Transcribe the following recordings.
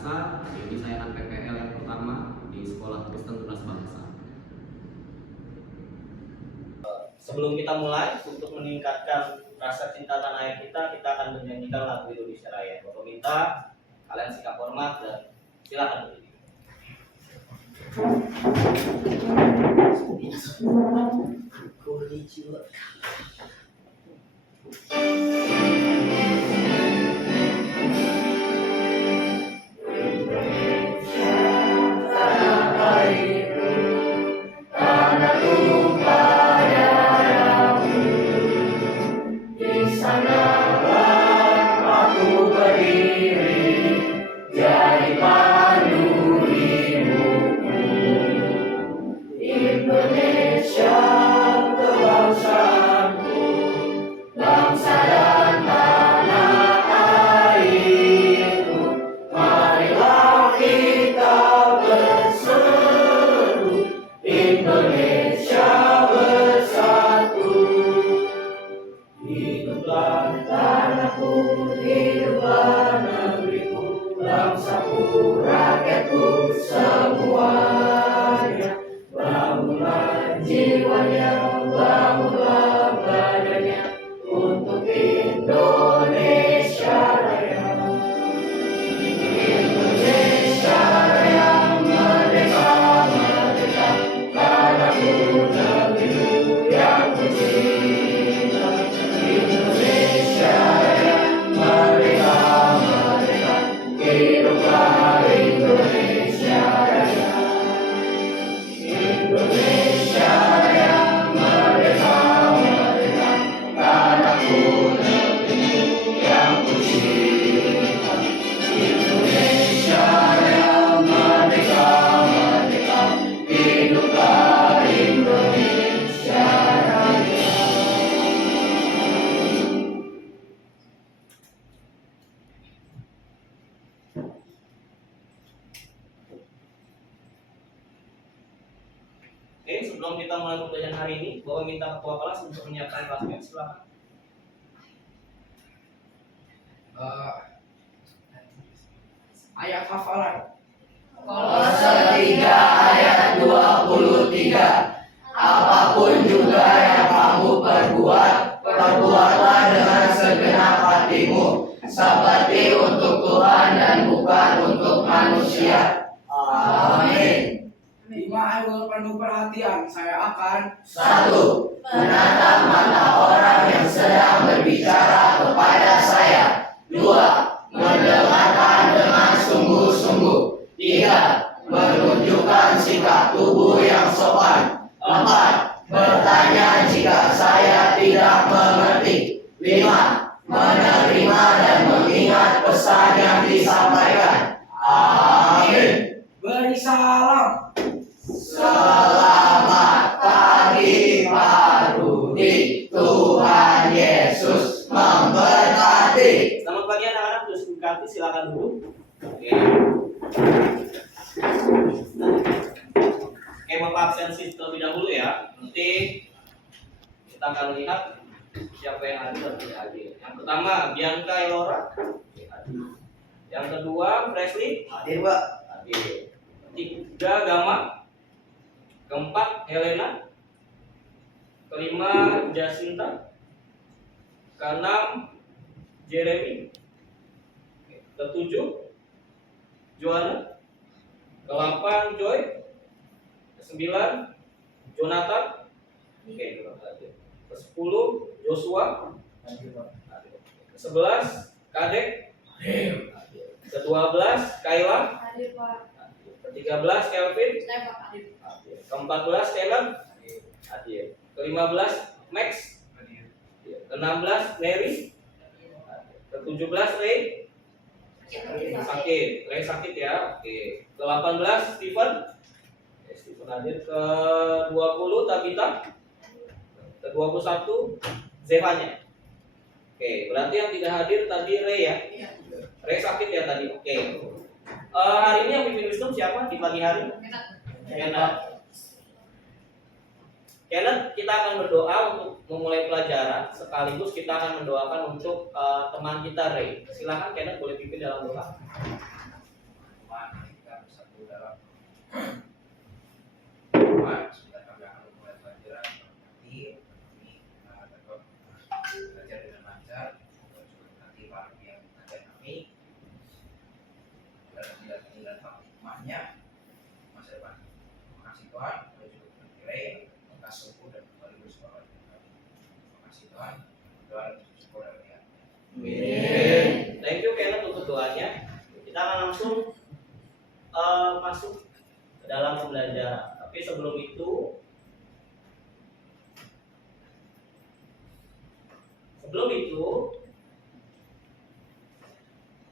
Bangsa. Ini saya akan PPL yang pertama di Sekolah Kristen Tunas Bangsa. Sebelum kita mulai, untuk meningkatkan rasa cinta tanah air kita akan menyanyikan lagu Indonesia Raya. Bapak minta kalian sikap hormat dan silakan berdiri. Konnichiwa. Oke, sebelum kita mulai pembelajaran hari ini, Bapak minta ketua kelas untuk menyiapkan kelasnya. Silakan. Ayat hafalan. Kolose 3 ayat 23. Apapun juga yang kamu perbuat, perbuatlah dengan segenap hatimu, seperti untuk Tuhan dan bukan untuk manusia. Amin. 5 ayat penuh perhatian. Saya akan 1. Menatap mata orang yang sedang berbicara kepada saya. 2. Mendengarkan dengan sungguh-sungguh. 3. Menunjukkan sikap tubuh yang sopan. 4. Bertanya jika saya tidak mengerti. 5. Menerima dan mengingat pesan yang disampaikan. Amin. beri salam. Selamat pagi Pak Rudi. Tuhan Yesus memberkati. Selamat pagi anak-anak, terus berkati, silakan duduk. Oke. Oke, Bapak absensi terlebih dahulu ya. Nanti kita akan lihat siapa yang hadir dan tidak hadir. Yang pertama, Bianca Elora. Yang kedua, Presley. Hadir Pak. Hadir. Ketiga, Gama. Keempat, Helena. Kelima, Jacinta. Keenam, Jeremy. Ketujuh, Joanna. Ke-8, Joy. Ke-9, Jonathan. Oke, ke-10, Joshua. Ke-11, Kadek. Ke-12, Kayla. Hadir Pak. Ke-13, Kelvin. Saya Pak hadir. Ke-14, Caleb. Hadir. Ke-15, Max. Ke-16, Mary. Ke-17, Ray. Ray sakit ya. Oke. Ke-18, Stephen. Stephen hadir. Ke-20, Tabitha. Ke-21, Zevanya. Oke, berarti yang tidak hadir tadi Ray ya. Ray sakit ya tadi. Oke. Hari ini yang bimbing wisdom siapa di pagi hari? Kenneth. Kenneth, kita akan berdoa untuk memulai pelajaran, sekaligus kita akan mendoakan untuk teman kita Ray. Silakan Kenneth, boleh pimpin dalam doa. teman-teman, kita bersatu dalam doa. Sebentar kami akan memulai pelajaran. Nanti kami dapat belajar dengan lancar. Nanti para yang mengajar kami dan hikmahnya masa depan. Terima kasih Tuhan. Kami juga berkira atas suku dan kembali bersuara. Terima kasih Tuhan. Tuhan syukur dan ya. Amin. Thank you Kenneth untuk doanya. Kita akan langsung masuk ke dalam pembelajaran. Tapi sebelum itu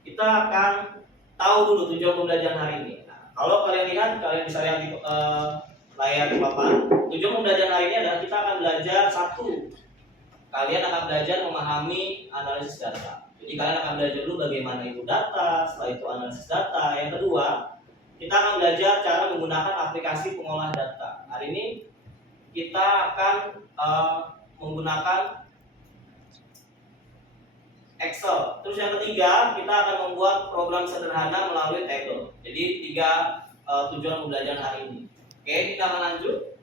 kita akan tahu dulu tujuan pembelajaran hari ini. Nah, kalau kalian lihat, kalian bisa lihat di layar di papan. Tujuan pembelajaran hari ini adalah kita akan belajar satu. Kalian akan belajar memahami analisis data. Jadi kalian akan belajar dulu bagaimana itu data, setelah itu analisis data. Yang kedua, kita akan belajar cara menggunakan aplikasi pengolah data. Hari ini kita akan menggunakan Excel. Terus yang ketiga, kita akan membuat program sederhana melalui table. Jadi 3 tujuan pembelajaran hari ini. Oke, kita akan lanjut.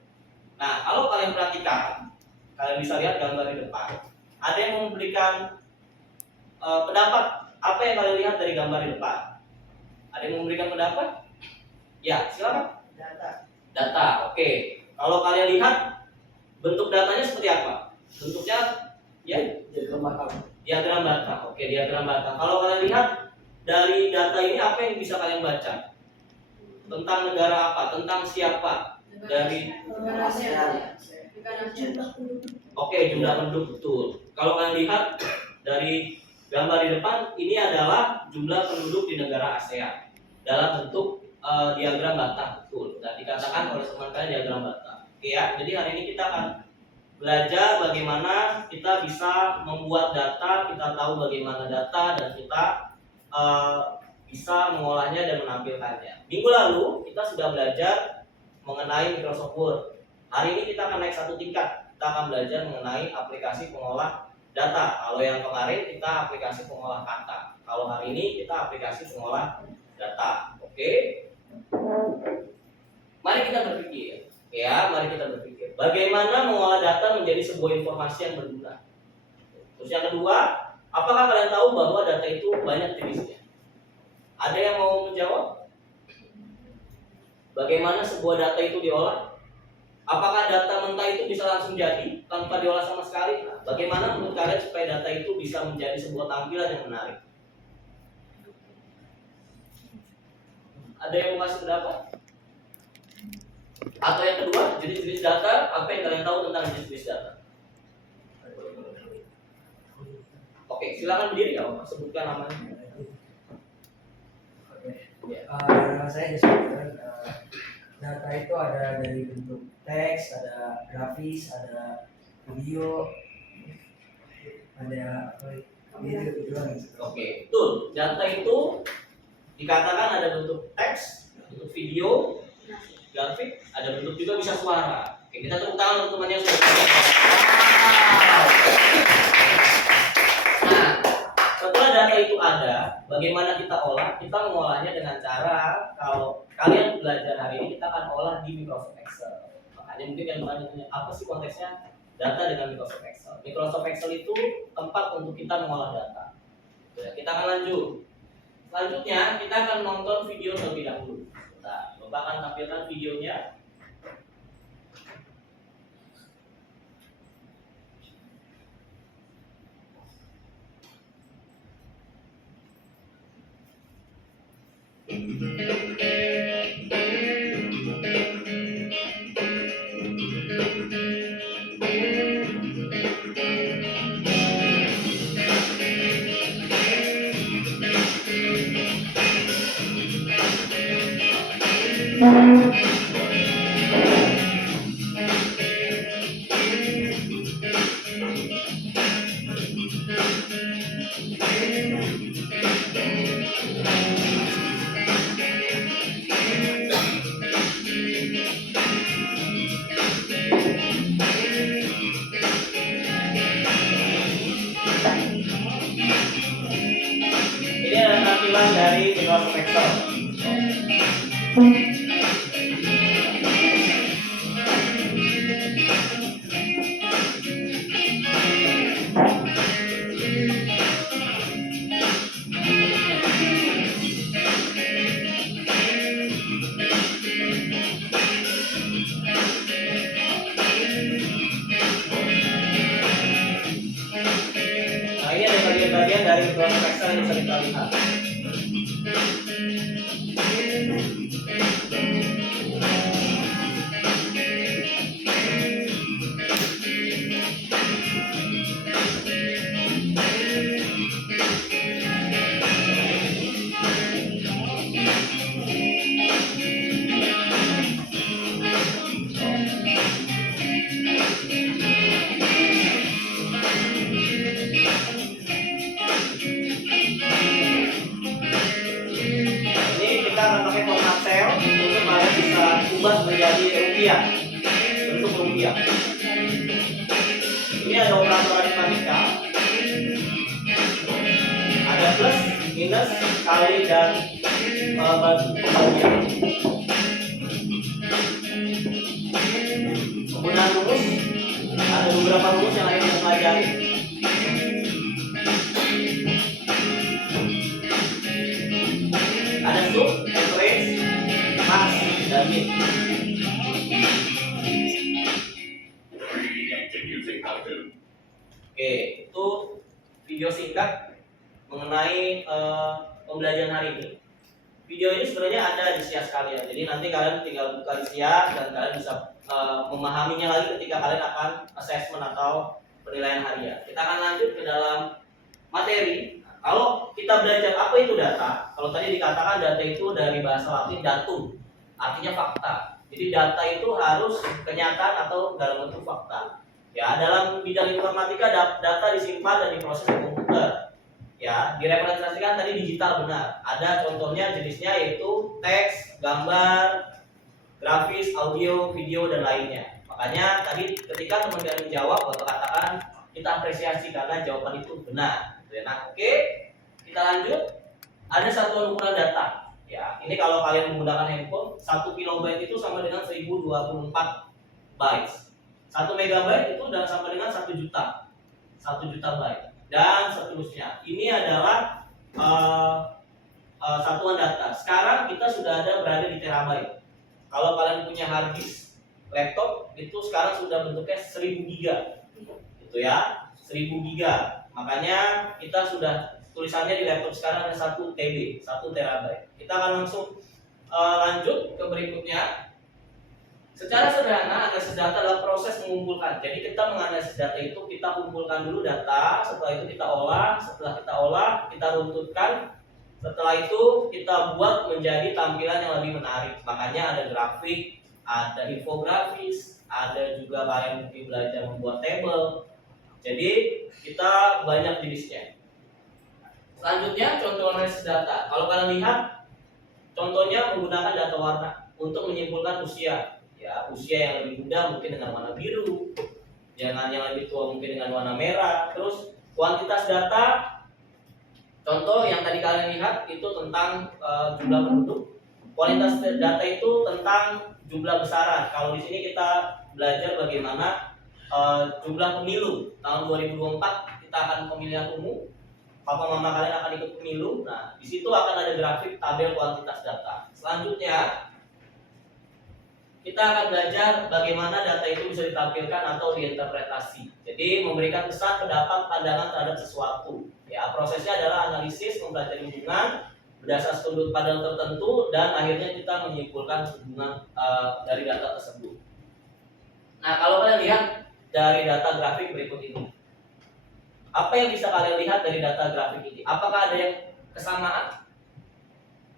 Nah, kalau kalian perhatikan, kalian bisa lihat gambar di depan. Ada yang memberikan pendapat. Apa yang kalian lihat dari gambar di depan? Ada yang memberikan pendapat? Ya, silakan. Data. Oke. Kalau kalian lihat bentuk datanya seperti apa? Bentuknya ya diagram data. Oke, diagram data. Kalau kalian lihat dari data ini apa yang bisa kalian baca? Tentang negara apa? Tentang siapa? Dari Oke, jumlah penduduk betul. Kalau kalian lihat dari gambar di depan, ini adalah jumlah penduduk di negara ASEAN dalam bentuk diagram data, betul. Dan dikatakan oleh teman kalian diagram data. Oke ya. Jadi hari ini kita akan belajar bagaimana kita bisa membuat data, kita tahu bagaimana data, dan kita bisa mengolahnya dan menampilkannya. Minggu lalu kita sudah belajar mengenai Microsoft Word. Hari ini kita akan naik satu tingkat. Kita akan belajar mengenai aplikasi pengolah data. Kalau yang kemarin kita aplikasi pengolah kata. Kalau hari ini kita aplikasi pengolah data. Oke? Mari kita berpikir. Ya, mari kita berpikir. Bagaimana mengolah data menjadi sebuah informasi yang berguna. Terus yang kedua, apakah kalian tahu bahwa data itu banyak jenisnya? Ada yang mau menjawab? Bagaimana sebuah data itu diolah? Apakah data mentah itu bisa langsung jadi tanpa diolah sama sekali? Nah, bagaimana menurut kalian supaya data itu bisa menjadi sebuah tampilan yang menarik? Ada yang mau kasih pendapat? Atau yang kedua, jenis-jenis data, apa yang kalian tahu tentang jenis-jenis data? Oke, silakan berdiri ya, sebutkan namanya. Saya disebutkan data itu ada dari bentuk teks, ada grafis, ada video, ada videoan. Oke, betul. Data itu dikatakan ada bentuk teks, bentuk video, grafik, ada bentuk juga bisa suara. Oke, kita tepuk tangan untuk temannya sudah. Nah, setelah data itu ada, bagaimana kita olah? Kita mengolahnya dengan cara, kalau kalian belajar hari ini, kita akan olah di Microsoft Excel. Makanya mungkin yang bertanya, apa sih konteksnya data dengan Microsoft Excel? Microsoft Excel itu tempat untuk kita mengolah data. Ya, kita akan lanjut. Selanjutnya, kita akan nonton video terlebih dahulu. Nah, Bapak akan tampilkan videonya. Ini adalah tampilan dari Microsoft Excel. Nah, ini ada bagian-bagian dari proses Excel yang bisa kita lihat. Ini kita akan pakai format cell untuk kalian bisa ubah menjadi rupiah, bentuk rupiah. Ini ada operator aritmatika, ada plus, minus, kali, dan pembagian. Penggunaan rumus, ada beberapa rumus yang akan kita pelajari. Ada sum, average, max, dan min. Oke, itu video singkat mengenai pembelajaran hari ini. Video ini sebenarnya ada di SIAS kalian. Jadi nanti kalian tinggal buka di SIAS dan kalian bisa memahaminya lagi ketika kalian akan assessment atau penilaian harian. Kita akan lanjut ke dalam materi. Kalau kita belajar apa itu data, kalau tadi dikatakan data itu dari bahasa Latin datum, artinya fakta. Jadi data itu harus kenyataan atau dalam bentuk fakta. Ya, dalam bidang informatika data disimpan dan diproses di komputer. Ya, direpresentasikan tadi digital benar. Ada contohnya jenisnya yaitu teks, gambar, grafis, audio, video, dan lainnya. Makanya tadi ketika teman-teman menjawab atau katakan kita apresiasi karena jawaban itu benar. Nah, oke, kita lanjut. Ada satuan ukuran data. Ya, ini kalau kalian menggunakan handphone, 1 kilobyte itu sama dengan 1024 bytes. 1 megabyte itu sama dengan 1 juta. 1 juta byte dan seterusnya. Ini adalah satuan data. Sekarang kita sudah berada di terabyte. Kalau kalian punya hard disk laptop itu sekarang sudah bentuknya 1000 giga. Gitu ya. 1000 giga. Makanya kita sudah tulisannya di laptop sekarang ada 1 TB, 1 terabyte. Kita akan langsung lanjut ke berikutnya. Secara sederhana, analisis data adalah proses mengumpulkan. Jadi kita menganalisis data itu kita kumpulkan dulu data, setelah itu kita olah, kita runtutkan, setelah itu kita buat menjadi tampilan yang lebih menarik. Makanya ada grafik, ada infografis, ada juga kalian mungkin belajar membuat table. Jadi kita banyak jenisnya. Selanjutnya contoh analisis data. Kalau kalian lihat, contohnya menggunakan data warna untuk menyimpulkan usia. Ya, usia yang lebih muda mungkin dengan warna biru, yang lebih tua mungkin dengan warna merah. Terus kuantitas data, contoh yang tadi kalian lihat itu tentang jumlah penduduk. Kualitas data itu tentang jumlah besaran. Kalau di sini kita belajar bagaimana jumlah pemilu tahun 2024 kita akan pemilihan umum. Papa mama kalian akan ikut pemilu. Nah, di situ akan ada grafik tabel kuantitas data. Selanjutnya kita akan belajar bagaimana data itu bisa ditampilkan atau diinterpretasi. Jadi memberikan kesan, pendapat, pandangan terhadap sesuatu. Ya, prosesnya adalah analisis, mempelajari hubungan berdasar sudut pandang tertentu dan akhirnya kita menyimpulkan hubungan dari data tersebut. Nah, kalau kalian lihat dari data grafik berikut ini, apa yang bisa kalian lihat dari data grafik ini? Apakah ada yang kesamaan?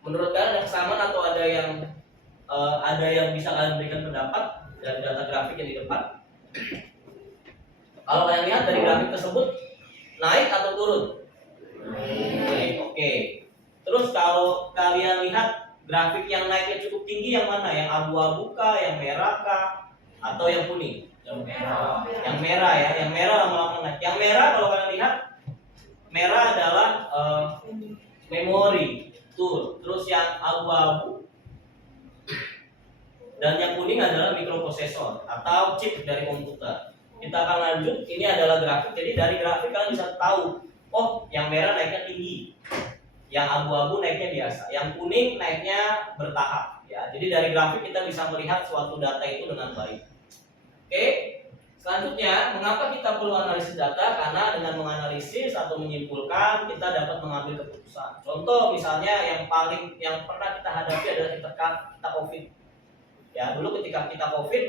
Menurut kalian ada kesamaan atau ada yang bisa kalian berikan pendapat dari data grafik yang di depan? Kalau kalian lihat dari grafik tersebut naik atau turun? Naik, oke. Terus kalau kalian lihat grafik yang naiknya cukup tinggi yang mana? Yang abu-abu kah, yang merah kah, atau yang kuning? Yang merah ya, yang merah lama-lama naik. Yang merah kalau kalian lihat, merah adalah memori, tuh. Terus yang abu-abu dan yang kuning adalah mikroprosesor atau chip dari komputer. Kita akan lanjut, ini adalah grafik. Jadi dari grafik kalian bisa tahu, oh yang merah naiknya tinggi, yang abu-abu naiknya biasa, yang kuning naiknya bertahap. Ya, jadi dari grafik kita bisa melihat suatu data itu dengan baik. Oke, selanjutnya mengapa kita perlu analisis data? Karena dengan menganalisis atau menyimpulkan kita dapat mengambil keputusan. Contoh misalnya yang pernah kita hadapi adalah kita COVID. Ya, dulu ketika kita COVID,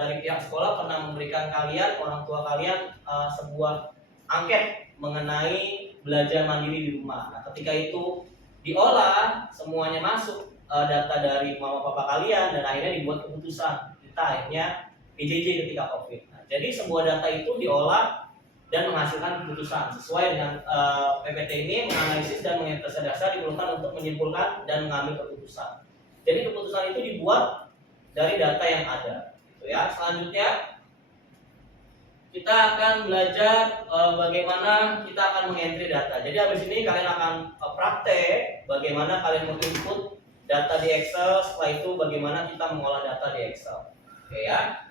dari pihak sekolah pernah memberikan kalian, orang tua kalian, sebuah angket mengenai belajar mandiri di rumah. Nah, ketika itu diolah, semuanya masuk data dari mama papa kalian, dan akhirnya dibuat keputusan. Kita akhirnya PJJ ketika COVID. Nah, jadi sebuah data itu diolah dan menghasilkan keputusan sesuai dengan PPT ini. Menganalisis dan menginterpretasi dasar diperlukan untuk menyimpulkan dan mengambil keputusan. Jadi keputusan itu dibuat dari data yang ada. Ya, selanjutnya kita akan belajar bagaimana kita akan mengentry data. Jadi habis ini kalian akan praktek bagaimana kalian menginput data di Excel. Setelah itu bagaimana kita mengolah data di Excel. Oke ya.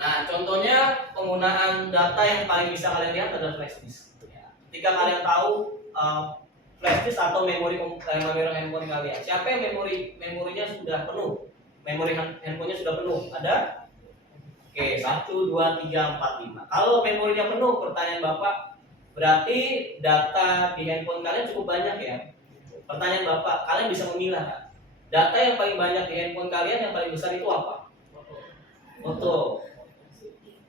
Nah, contohnya penggunaan data yang paling bisa kalian lihat adalah flash disk. Ya. Ketika kalian tahu flash disk atau memori handphone kalian, siapa yang memorinya sudah penuh? Memori handphonenya sudah penuh, ada? Oke, 1, 2, 3, 4, 5. Kalau memorinya penuh, pertanyaan Bapak, berarti data di handphone kalian cukup banyak ya? Pertanyaan Bapak, kalian bisa memilah kan? Data yang paling banyak di handphone kalian yang paling besar itu apa? Foto,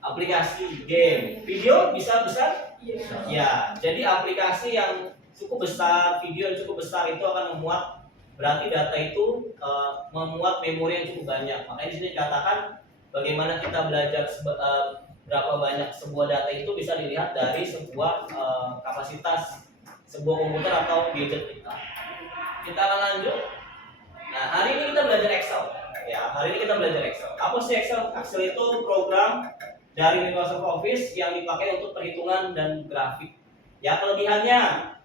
aplikasi, game, video bisa besar? Ya, jadi aplikasi yang cukup besar, video yang cukup besar itu akan memuat. Berarti data itu memuat memori yang cukup banyak. Makanya di sini dikatakan bagaimana kita belajar berapa banyak sebuah data itu bisa dilihat dari sebuah kapasitas sebuah komputer atau gadget kita. Kita akan lanjut. Nah, hari ini kita belajar Excel. Ya, hari ini kita belajar Excel. Apa sih Excel? Excel itu program dari Microsoft Office yang dipakai untuk perhitungan dan grafik. Ya, kelebihannya,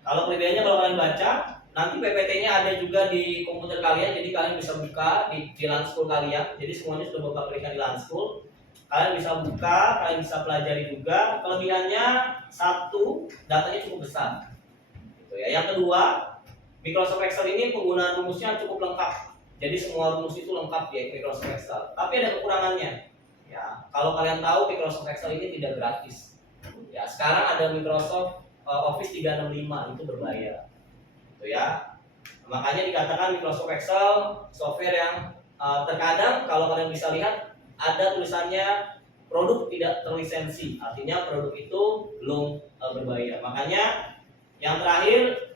kalau kalian baca, nanti PPT-nya ada juga di komputer kalian, jadi kalian bisa buka di Landschool kalian. Jadi semuanya sudah Bapak berikan di Landschool. Kalian bisa buka, kalian bisa pelajari juga. Kelebihannya satu, datanya cukup besar. Gitu ya. Yang kedua, Microsoft Excel ini penggunaan rumusnya cukup lengkap. Jadi semua rumus itu lengkap di Microsoft Excel. Tapi ada kekurangannya. Ya, kalau kalian tahu Microsoft Excel ini tidak gratis. Ya, sekarang ada Microsoft Office 365 itu berbayar. Gitu ya. Makanya dikatakan Microsoft Excel software yang terkadang kalau kalian bisa lihat ada tulisannya produk tidak terlisensi, artinya produk itu belum berbayar. Makanya yang terakhir,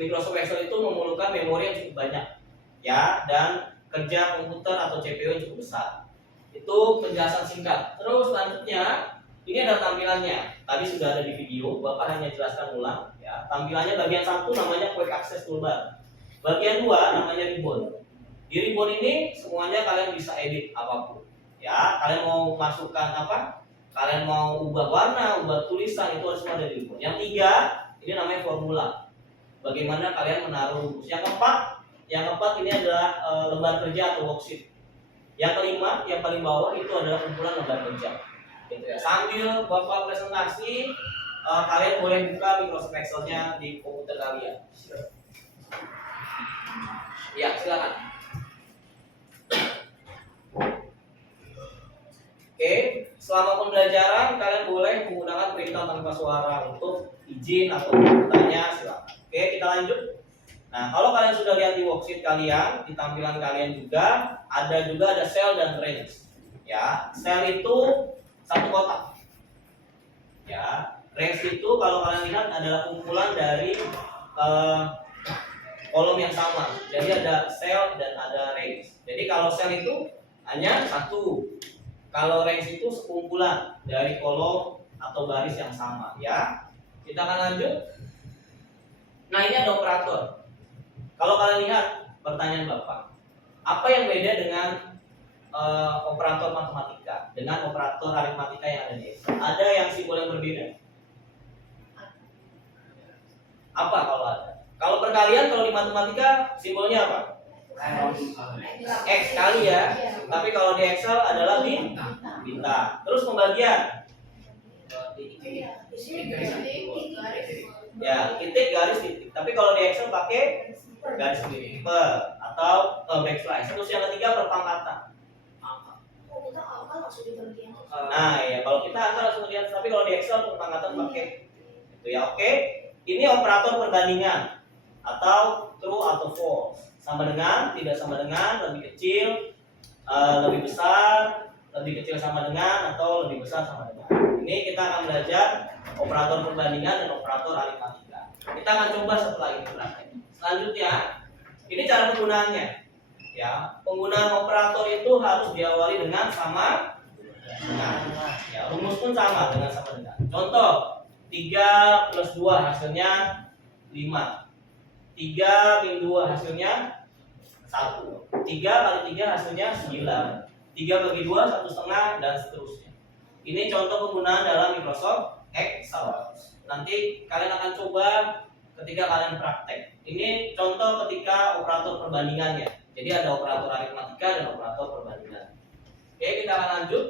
Microsoft Excel itu memerlukan memori yang cukup banyak, ya, dan kerja komputer atau CPU yang cukup besar. Itu penjelasan singkat. Terus selanjutnya ini ada tampilannya. Tadi sudah ada di video, Bapak hanya jelaskan ulang. Ya, tampilannya bagian 1 namanya Quick Access Toolbar. Bagian 2 namanya Ribbon. Di Ribbon ini semuanya kalian bisa edit apapun. Ya, kalian mau masukkan apa? Kalian mau ubah warna, ubah tulisan, itu semua ada di Ribbon. Yang 3 ini namanya formula. Bagaimana kalian menaruh rumus. Yang keempat ini adalah lembar kerja atau worksheet. Yang kelima, yang paling bawah itu adalah kumpulan lembar kerja. Gitu ya. Sambil Bapak presentasi, kalian boleh buka Microsoft Excel-nya di komputer kalian. Ya, silakan. Oke, selama pembelajaran kalian boleh menggunakan perintah tanpa suara untuk izin atau bertanya, silakan. Oke, kita lanjut. Nah, kalau kalian sudah lihat di worksheet kalian, di tampilan kalian juga ada cell dan range. Ya, cell itu satu kotak. Ya, range itu kalau kalian lihat adalah kumpulan dari kolom yang sama. Jadi ada cell dan ada range. Jadi kalau cell itu hanya satu. Kalau range itu sekumpulan dari kolom atau baris yang sama, ya. Kita akan lanjut. Nah, ini ada operator. Kalau kalian lihat pertanyaan Bapak, apa yang beda dengan operator matematika dengan operator aritmatika yang ada di Excel? Ada yang simbol yang berbeda? Apa kalau ada? Kalau perkalian, kalau di matematika simbolnya apa? X kali ya. Tapi kalau di Excel adalah bintang. Terus pembagian. Ya, titik garis titik. Tapi kalau di Excel pakai garis titik atau backslash. Terus yang ketiga perpangkatan. Nah, ya kalau kita angka langsung lihat. Tapi kalau di Excel perpangkatan pakai itu ya. Oke. Ini operator perbandingan atau true atau false. Sama dengan, tidak sama dengan, lebih kecil, lebih besar, lebih kecil sama dengan, atau lebih besar sama dengan. Ini kita akan belajar operator perbandingan dan operator aritmatika. Kita akan coba setelah ini praktek. Selanjutnya, ini cara penggunaannya. Ya, penggunaan operator itu harus diawali dengan sama dengan. Ya, rumus pun sama dengan sama dengan. Contoh, 3 plus 2 hasilnya 5. 3 min 2 hasilnya 1. 3 kali 3 hasilnya 9. 3 bagi 2 1,5 dan seterusnya. Ini contoh penggunaan dalam Microsoft Excel. Nanti kalian akan coba ketika kalian praktek. Ini contoh ketika operator perbandingannya. Jadi ada operator aritmatika dan operator perbandingan. Oke, kita akan lanjut.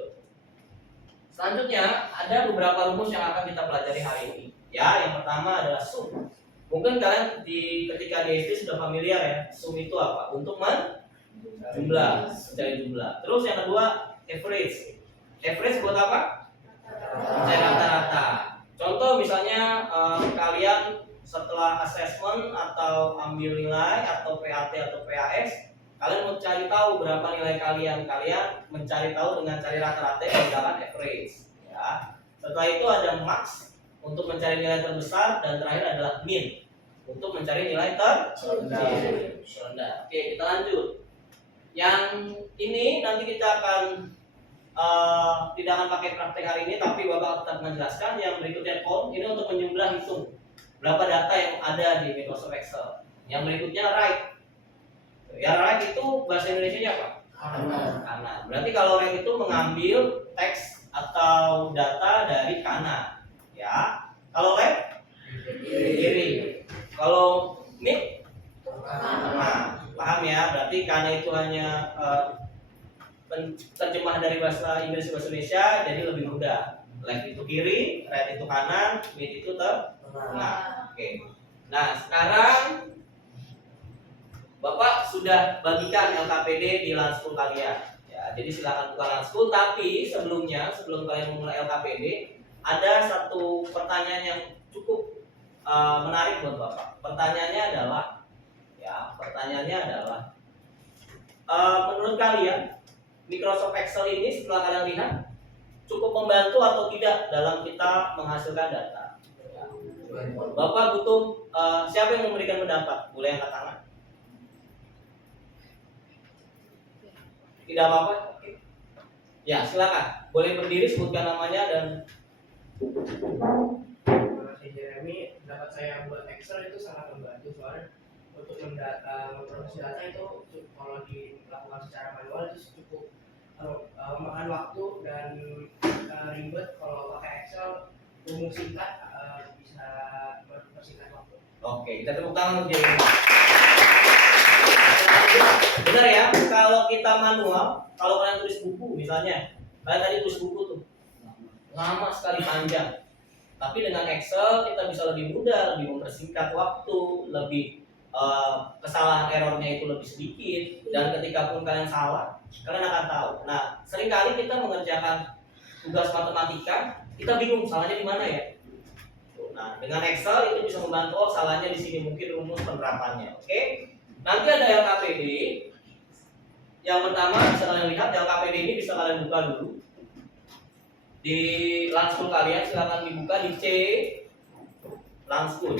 Selanjutnya ada beberapa rumus yang akan kita pelajari hari ini. Ya, yang pertama adalah sum. Mungkin kalian ketika di SD sudah familiar ya, sum itu apa? Untuk jumlah, mencari jumlah. Terus yang kedua, average. Average buat apa? Mencari rata-rata. Contoh misalnya kalian setelah assessment atau ambil nilai atau PAT atau PAS, kalian mau cari tahu berapa nilai kalian mencari tahu dengan cari rata-rata yang menggunakan average. Ya. Setelah itu ada max untuk mencari nilai terbesar, dan terakhir adalah min untuk mencari nilai terendah. Oke, kita lanjut. Yang ini nanti kita akan tidak akan pakai praktek hari ini, tapi Bapak tetap menjelaskan. Yang berikutnya count, ini untuk menjumlah hitung berapa data yang ada di Microsoft Excel. Yang berikutnya write. Ya, write itu bahasa Indonesianya apa? Kanan. Berarti kalau write itu mengambil teks atau data dari kanan. Ya, kalau left kiri, kalau mid tengah. Paham ya? Berarti karena itu hanya terjemah dari bahasa Inggris ke bahasa Indonesia, jadi lebih mudah. Left itu kiri, right itu kanan, mid itu tengah. Oke. Nah, sekarang Bapak sudah bagikan LKPD di Lanskul kalian. Ya, jadi silakan buka Lanskul. Tapi sebelum kalian memulai LKPD, ada satu pertanyaan yang cukup menarik buat Bapak. Pertanyaannya adalah, menurut kalian Microsoft Excel ini setelah kalian lihat cukup membantu atau tidak dalam kita menghasilkan data? Ya. Bapak butuh siapa yang memberikan pendapat? Boleh angkat tangan. Tidak apa-apa. Ya, silakan. Boleh berdiri, sebutkan namanya dan. Saya Jeremy, pendapat saya buat Excel itu sangat membantu, soalnya untuk memproses data itu kalau dilakukan secara manual itu cukup memakan waktu dan ribet. Kalau pakai Excel rumus singkat bisa mempersingkat waktu. Oke, kita tepuk tangan untuk Jeremy. Benar ya, kalau kita manual, kalau kalian tulis buku misalnya, kalian tadi tulis buku tuh lama sekali, panjang. Tapi dengan Excel kita bisa lebih mudah, lebih mempersingkat waktu, lebih kesalahan errornya itu lebih sedikit, dan ketika pun kalian salah, kalian akan tahu. Nah, seringkali kita mengerjakan tugas matematika, kita bingung salahnya di mana ya. Nah, dengan Excel itu bisa membantu. Oh, salahnya di sini, mungkin rumus penerapannya. Oke. Nanti ada LKPD. Yang pertama bisa kalian lihat, LKPD ini bisa kalian buka dulu di Lanskul kalian. Silakan dibuka di C Lanskul.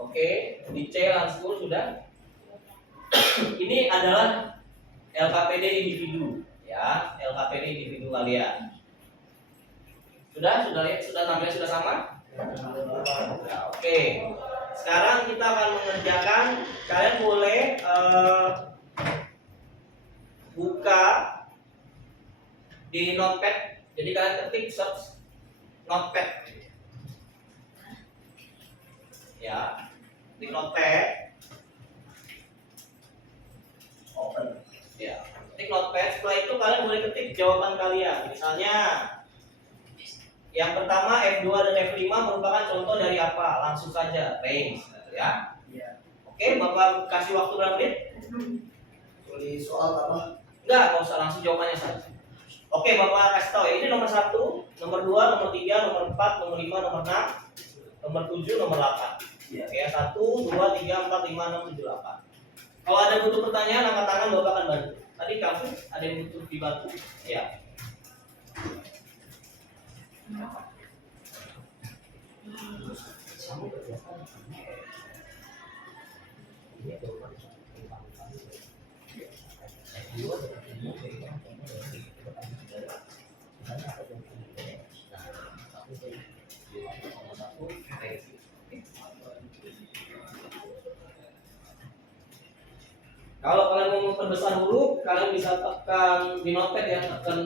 Oke, di C Lanskul sudah. Ini adalah LKPD individu, ya, LKPD individu kalian. Sudah lihat, sudah tampilnya sudah sama? Ya, oke. Sekarang kita akan mengerjakan. Kalian boleh buka di Notepad. Jadi kalian ketik search Notepad. Ya, di notepad. Open. Ya, ketik notepad. Setelah itu kalian boleh ketik jawaban kalian. Misalnya yang pertama F2 dan F5 merupakan contoh dari apa? Langsung saja range, ya. Iya. Oke, Bapak kasih waktu berapa menit? Tulis soal apa? Enggak, nggak usah, langsung jawabannya saja. Oke, Bapak kasih tahu ya. Ini nomor 1, nomor 2, nomor 3, nomor 4, nomor 5, nomor 6, nomor 7, nomor 8. Iya. Oke, 1, 2, 3, 4, 5, 6, 7, 8. Kalau ada butuh pertanyaan, angkat tangan, Bapak akan bantu. Tadi kamu ada yang butuh dibantu? Ya. Kalau kalian mau memperbesar huruf, kalian bisa tekan di notepad ya, tekan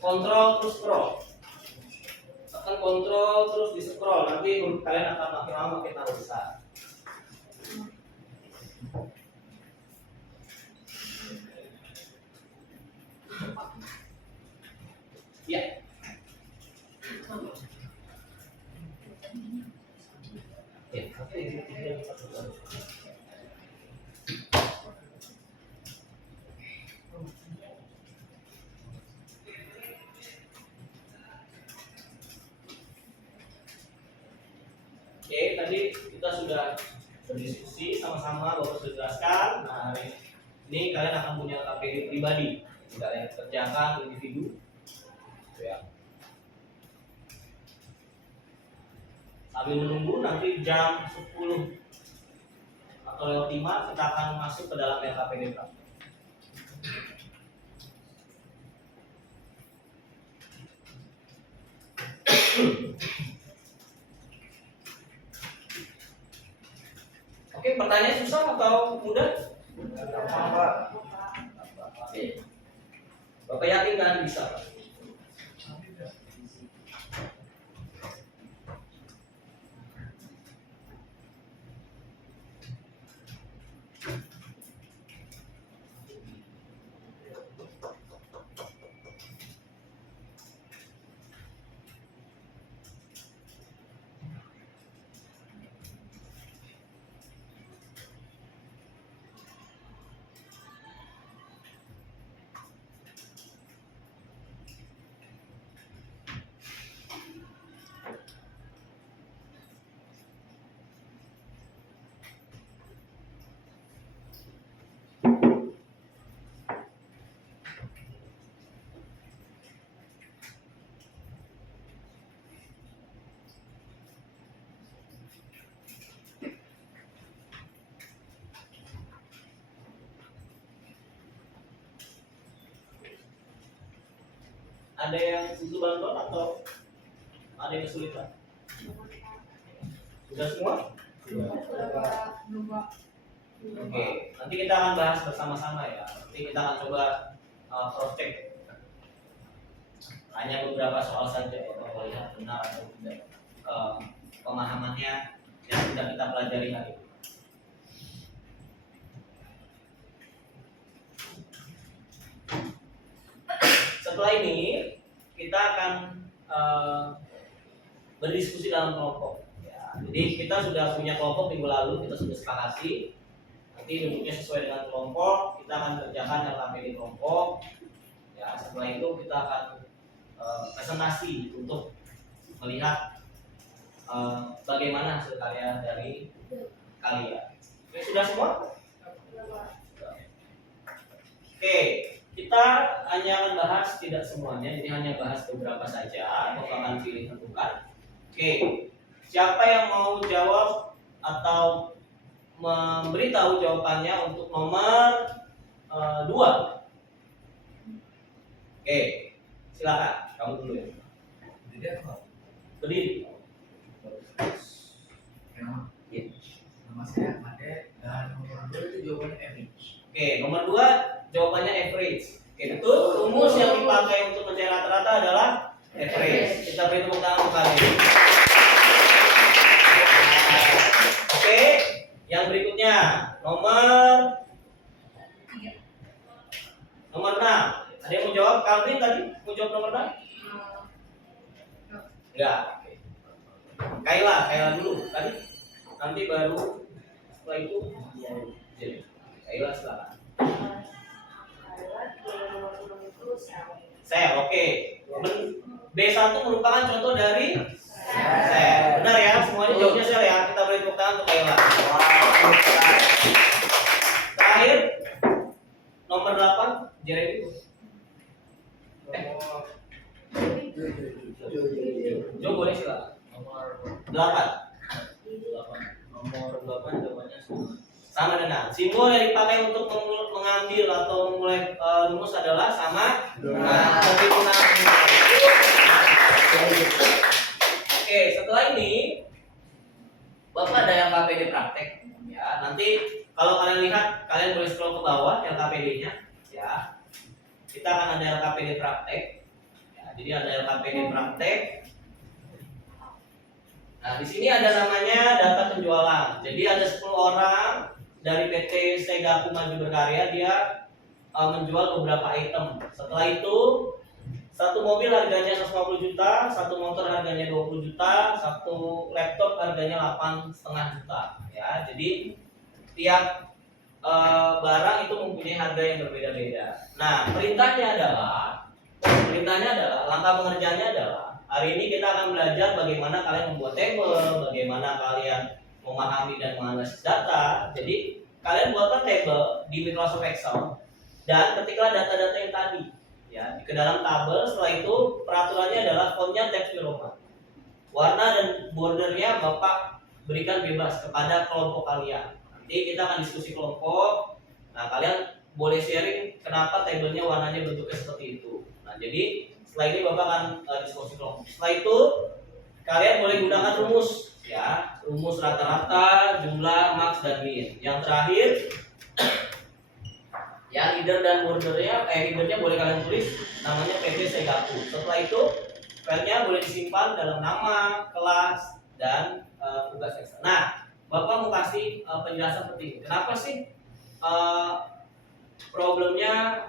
kontrol terus scroll. Tekan kontrol terus di scroll, nanti huruf kalian akan makin lama makin tambah besar. Ya. Oke, tadi kita sudah berdiskusi sama-sama, Bapak sudah jelaskan. Nah, hari ini kalian akan punya KPI pribadi, kalian kerjakan individu. Ya. Sambil menunggu nanti jam 10 atau lewat 5 kita akan masuk ke dalam LKPD. Oke, pertanyaan susah atau mudah? Oke. Bapak yakin kalian bisa, Pak? Ada yang butuh bantuan atau ada yang kesulitan? Sudah semua? Oke, nanti kita akan bahas bersama-sama ya. Nanti kita akan coba cross check. Hanya beberapa soal saja, Bapak lihat benar atau tidak pemahamannya yang sudah kita pelajari hari ini. Setelah ini kita akan berdiskusi dalam kelompok. Ya, jadi kita sudah punya kelompok minggu lalu, kita sudah sepakati. Nanti duduknya sesuai dengan kelompok, kita akan kerjakan yang ramai di kelompok. Ya, setelah itu kita akan presentasi untuk melihat bagaimana hasil karya dari kalian. Oke, sudah semua? Oke. Kita hanya akan bahas tidak semuanya, jadi hanya bahas beberapa saja. Bapak akan pilih tentukan. Oke, siapa yang mau jawab atau memberitahu jawabannya untuk nomor 2? Oke, silakan. Kamu dulu ya. Berdiri. Nama saya Made dan nomor 2 itu jawabannya average. Oke, nomor 2 jawabannya average. Oke, betul. Rumus yang dipakai untuk mencari rata-rata adalah average. Kita beri tepuk tangan kembali. Nomor 6. Ada yang mau jawab? Calvin tadi mau jawab nomor 6? Enggak. Oke. Kaila dulu tadi. Nanti baru setelah itu jadi. Kaila silakan. Sel, oke. B1 merupakan contoh dari sel. Benar ya? Semuanya jawabnya sel ya. Kita beri tepuk tangan untuk Kaila. Terakhir nomor 8 Jeremy. Jo boleh silakan. Nomor 8. Nomor 8 jawabannya sama dengan simbol yang dipakai untuk mengambil atau memulai rumus adalah sama dengan perhitungan. Oke, setelah ini Bapak ada LKPD praktek ya. Nanti kalau kalian lihat, kalian boleh scroll ke bawah LKPD-nya ya. Kita akan ada LKPD praktek. Ya, jadi ada LKPD praktek. Nah, di sini ada namanya data penjualan. Jadi ada 10 orang dari PT Segaku Maju Berkarya, dia menjual beberapa item. Setelah itu, satu mobil harganya 150 juta, satu motor harganya 20 juta, satu laptop harganya 8,5 juta. Ya, jadi tiap barang itu mempunyai harga yang berbeda-beda. Nah, perintahnya adalah langkah pengerjaannya adalah hari ini kita akan belajar bagaimana kalian membuat table, bagaimana kalian memahami dan menganalisis data. Jadi kalian buatkan table di Microsoft Excel dan ketiklah data-data yang tadi ya ke dalam tabel. Setelah itu peraturannya adalah fontnya Times New Roman. Warna dan bordernya Bapak berikan bebas kepada kelompok kalian. Nanti kita akan diskusi kelompok. Nah, kalian boleh sharing kenapa tabelnya warnanya bentuknya seperti itu. Nah, jadi setelah ini Bapak akan diskusi kelompok. Setelah itu kalian boleh gunakan rumus ya, rumus rata-rata, jumlah, max dan min. Yang terakhir ya leader dan leadernya boleh kalian tulis namanya PT Segaku. Setelah itu filenya boleh disimpan dalam nama, kelas dan tugas Excel. Nah, Bapak mau kasih penjelasan seperti ini. Kenapa sih problemnya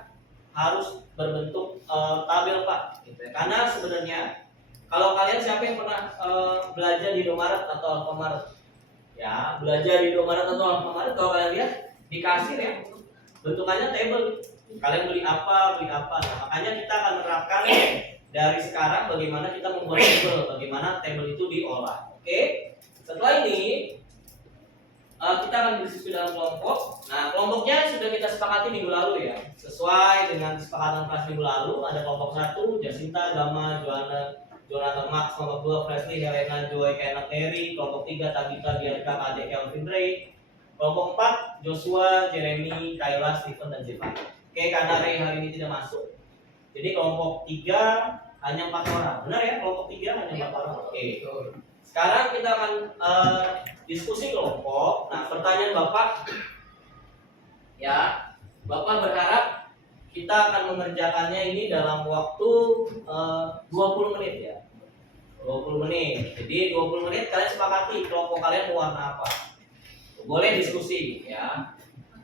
harus berbentuk tabel, Pak? Gitu ya. Karena sebenarnya kalau kalian siapa yang pernah belajar di Indomaret atau Alfamart? Ya, belajar di Indomaret atau Alfamart, kalau kalian lihat di kasir ya, bentukannya table. Kalian beli apa? Nah, makanya kita akan menerapkan dari sekarang bagaimana kita membuat table, bagaimana table itu diolah. Oke? Setelah ini kita akan berdiskusi dalam kelompok. Nah, kelompoknya sudah kita sepakati minggu lalu ya. Sesuai dengan kesepakatan kelas minggu lalu, ada kelompok 1, Jacinta, Gama, Jonathan, Max, kelompok 2, Presley, Helena, Joy, Kenneth, Mary, kelompok 3, Tabitha, Bianca, Kade, Kelvin, Ray, kelompok 4, Joshua, Jeremy, Kayla, Stephen, dan Jevan. Oke, karena Ray hari ini tidak masuk, jadi kelompok 3 hanya 4 orang. Benar ya, kelompok 3 hanya 4 orang. Oke. Sekarang kita akan diskusi kelompok. Nah, pertanyaan Bapak ya, Bapak berharap kita akan mengerjakannya ini dalam waktu 20 menit ya. 20 menit. Jadi 20 menit kalian sepakati kelompok kalian mau warna apa. Boleh diskusi ya.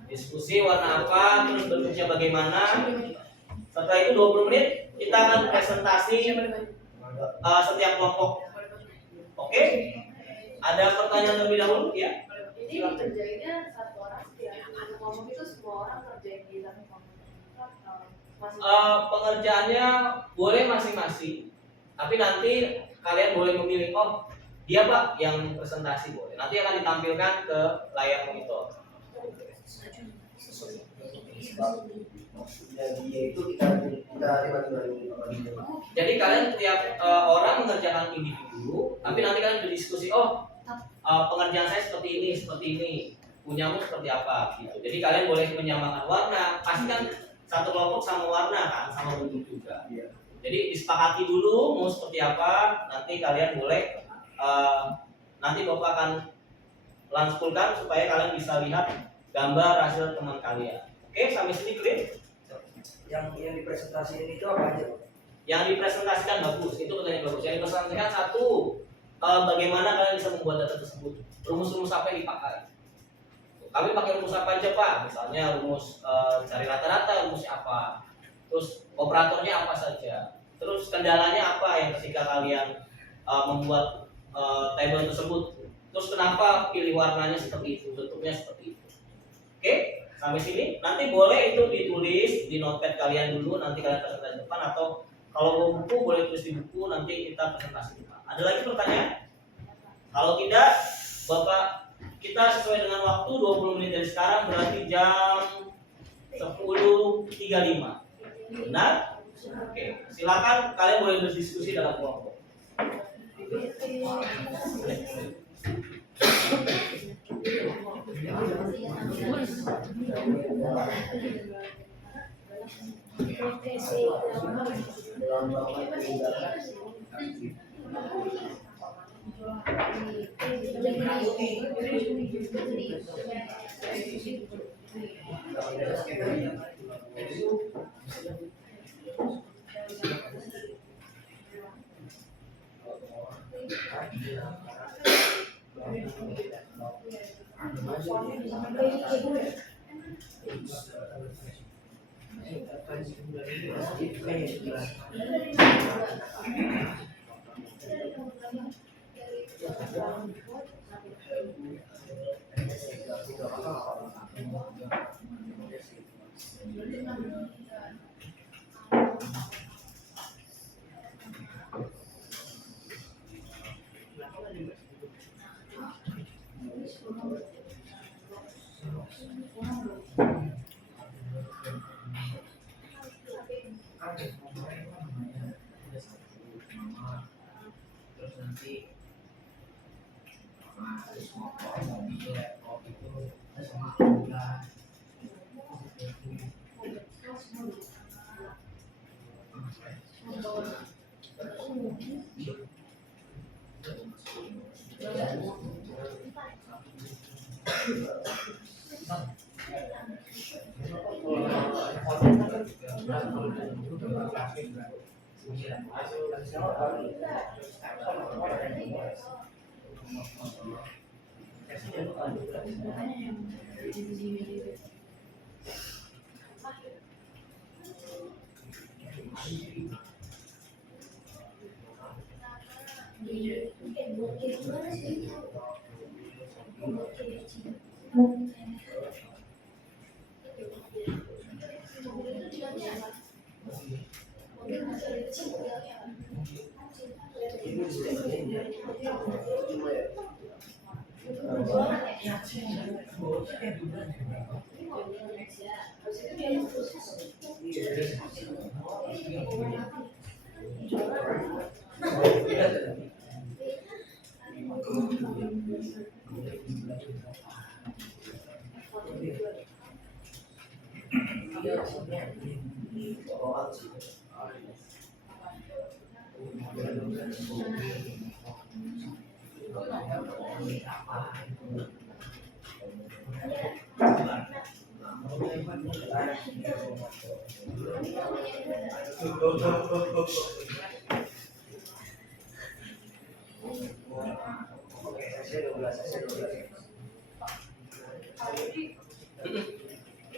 Diskusi warna apa, terus bentuknya bagaimana. Setelah itu 20 menit kita akan presentasi setiap kelompok. Oke? Ada pertanyaan terlebih dahulu ya? Jadi dikerjainnya satu orang setiap kelompok itu semua orang kerjain di satu kelompok. Pengerjaannya boleh masing-masing, tapi nanti kalian boleh memilih, oh dia Pak yang presentasi boleh. Nanti akan ditampilkan ke layar monitor. Jadi kalian tiap orang mengerjakan individu, tapi nanti kalian berdiskusi, oh pengerjaan saya seperti ini, punyamu seperti apa gitu. Jadi kalian boleh menyamakan warna, pasti kan satu kelompok sama warna kan, sama bentuk juga. Jadi disepakati dulu mau seperti apa, nanti kalian boleh nanti Bapak akan langskulkan supaya kalian bisa lihat gambar hasil teman kalian. Oke, sampai sini clear? Yang dipresentasikan itu apa aja? Yang dipresentasikan bagus, itu pertanyaan bagus. Yang dipresentasikan satu, bagaimana kalian bisa membuat data tersebut, rumus-rumus apa yang dipakai. Kami pakai rumus apa aja Pak? Misalnya rumus cari rata-rata, rumusnya apa? Terus operatornya apa saja? Terus kendalanya apa yang ketika kalian membuat table tersebut? Terus kenapa pilih warnanya seperti itu, bentuknya seperti itu? Oke, sampai sini. Nanti boleh itu ditulis di notepad kalian dulu, nanti kalian presentasi depan, atau kalau mau buku boleh tulis di buku, nanti kita presentasi depan. Ada lagi pertanyaan? Kalau tidak, Bapak, kita sesuai dengan waktu 20 menit dari sekarang, berarti jam 10.35. Benar? Oke, silakan kalian boleh berdiskusi dalam kelompok. Terus nanti harus mobil, laptop itu sama udah.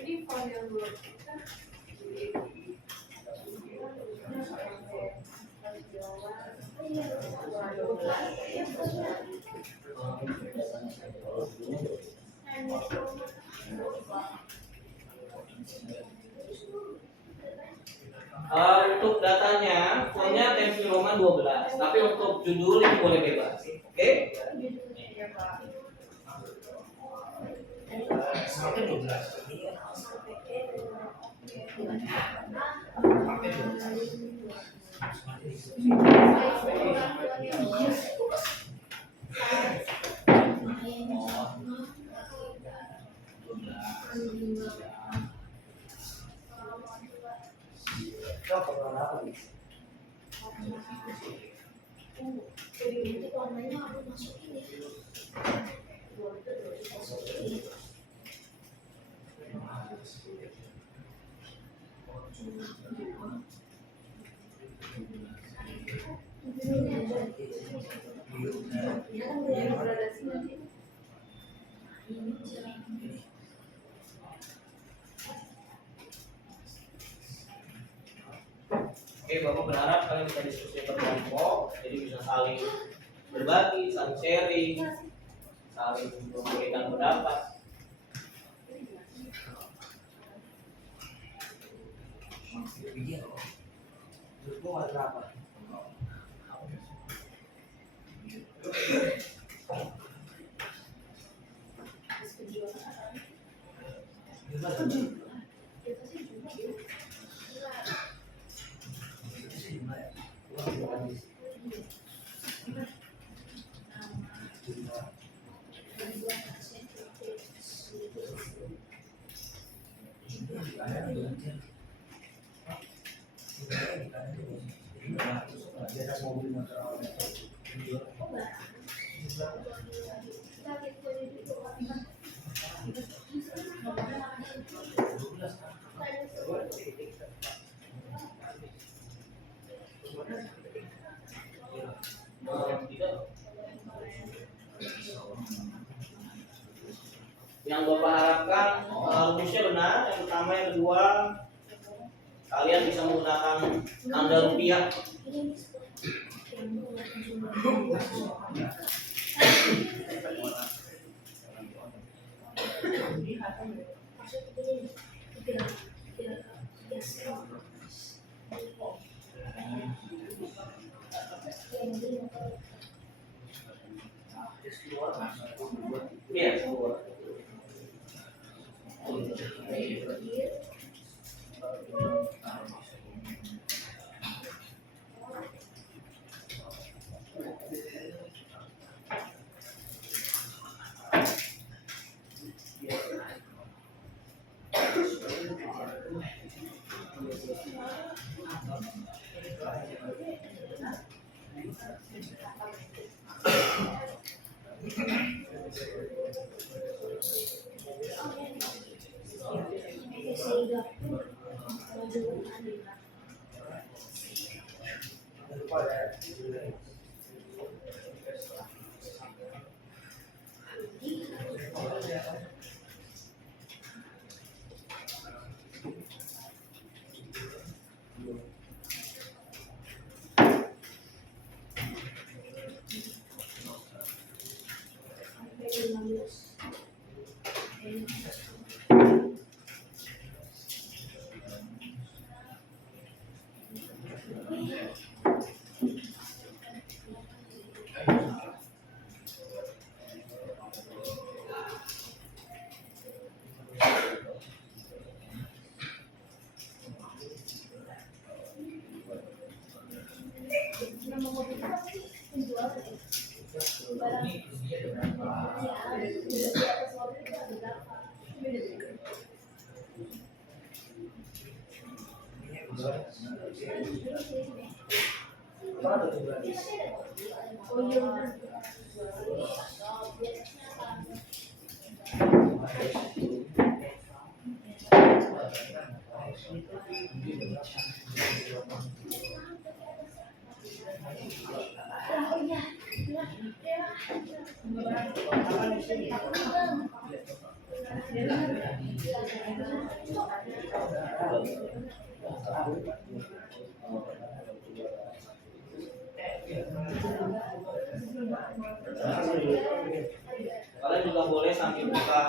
Ini font yang dulu Untuk datanya, fontnya Times New Roman 12. Tapi untuk judul ini boleh bebas. Oke? Sampai 12. Oke, Bapak berharap kalian bisa diskusi berkelompok, jadi bisa saling berbagi, saling sharing, saling memberikan pendapat. Begini loh. Menurutmu ada berapa? Yang Bapak harapkan rumusnya benar. Yang pertama, yang kedua, kalian bisa menggunakan tanda rupiah. Iya, keluar. Kalian juga boleh sambil buka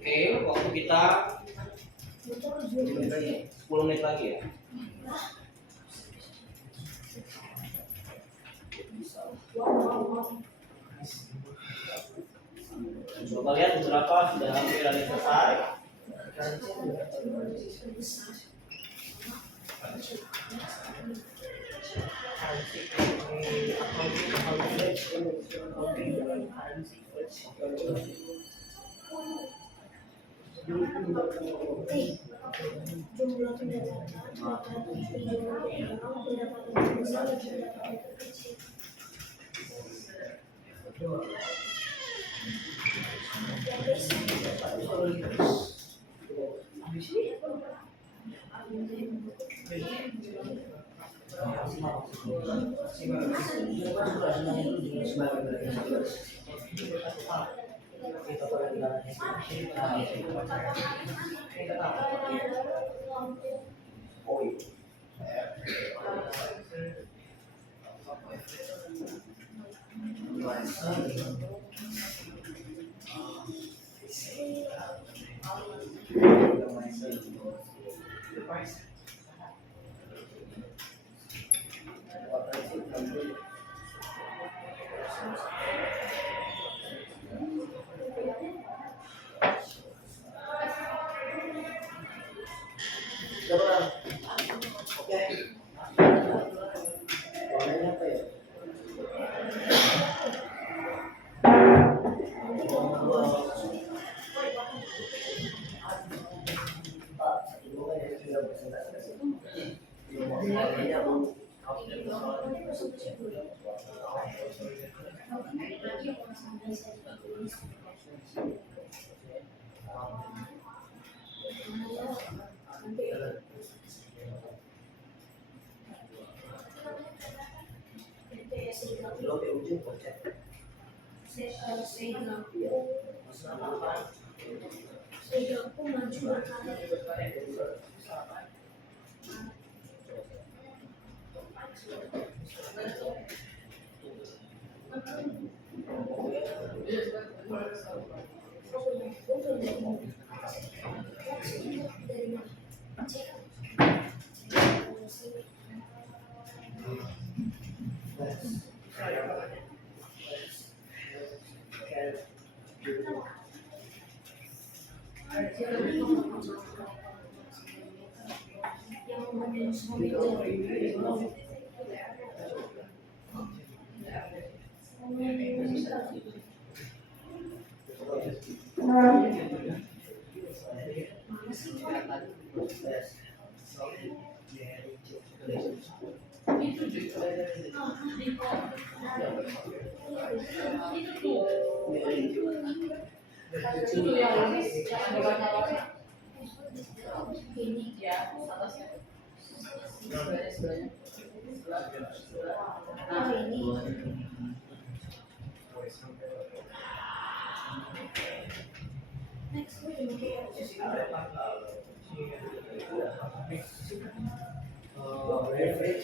Oke, waktu kita 10 menit lagi ya. Coba lihat beberapa sudah hampir ada yang selesai. Jumlah pendapatan rata-rata penjualan orang pendapatan besar dan pendapatan kecil. Sehingga aku maju berkarya.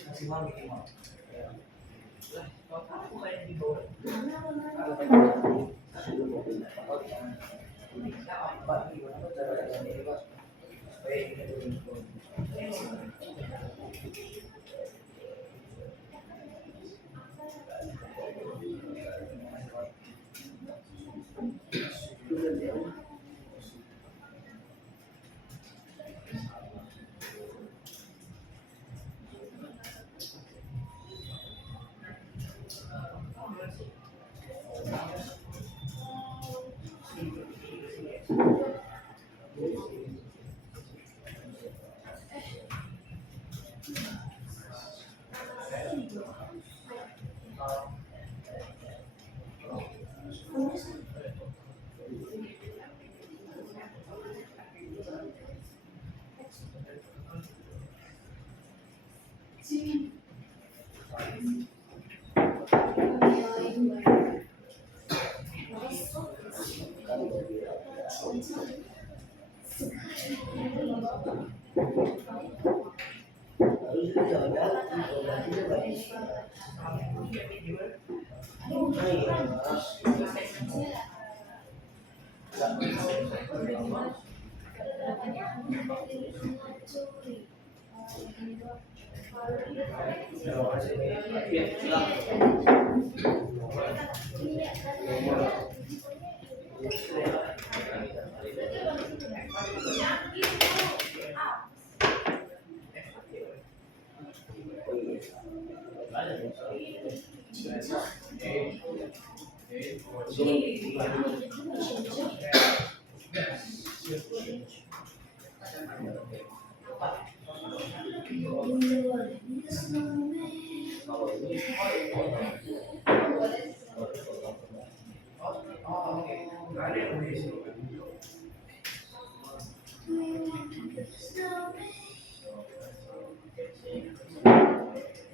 Maksimal minimal. Aku kayak di bawah.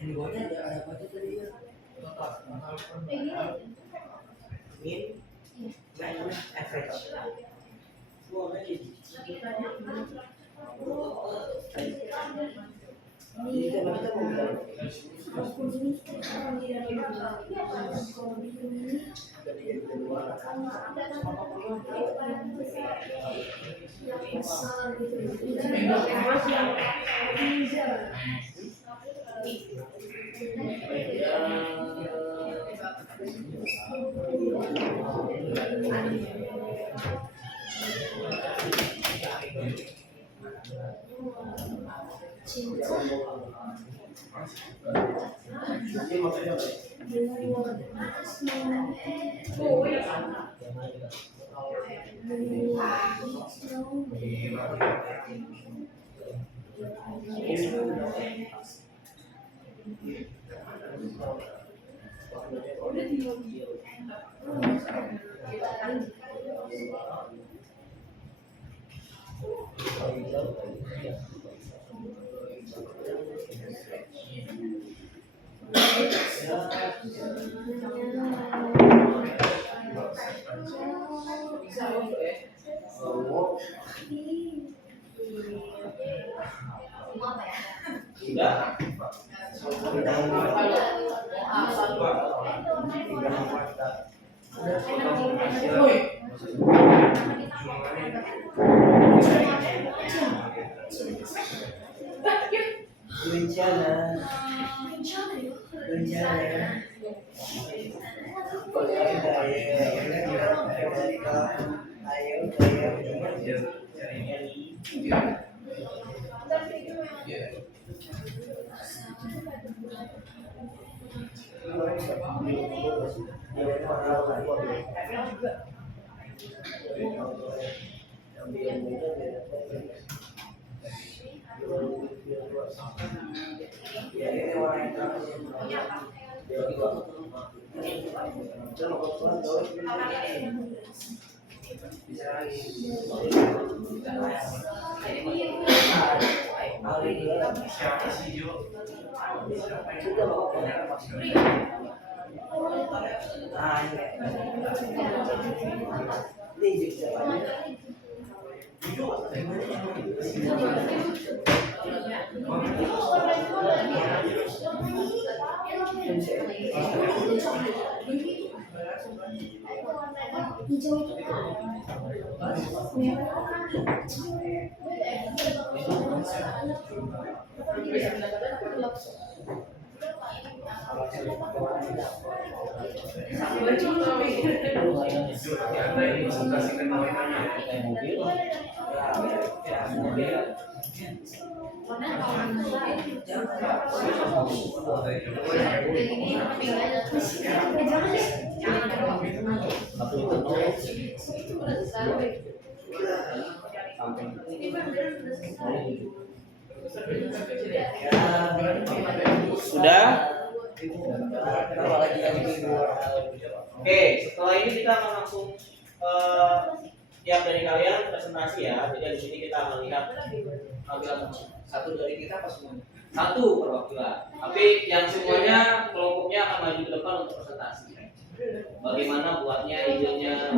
Ini bawahnya ada apa aja tadi ya? Min, minus, average. Dua lagi. Ini kita mau bilang. Hijau itu Sudah? Oke, setelah ini kita akan langsung tiap dari kalian presentasi ya. Jadi di sini kita melihat tampilan satu dari kita apa semuanya? Satu perwakilan. Tapi yang semuanya kelompoknya akan maju ke depan untuk presentasi. Bagaimana buatnya, idenya,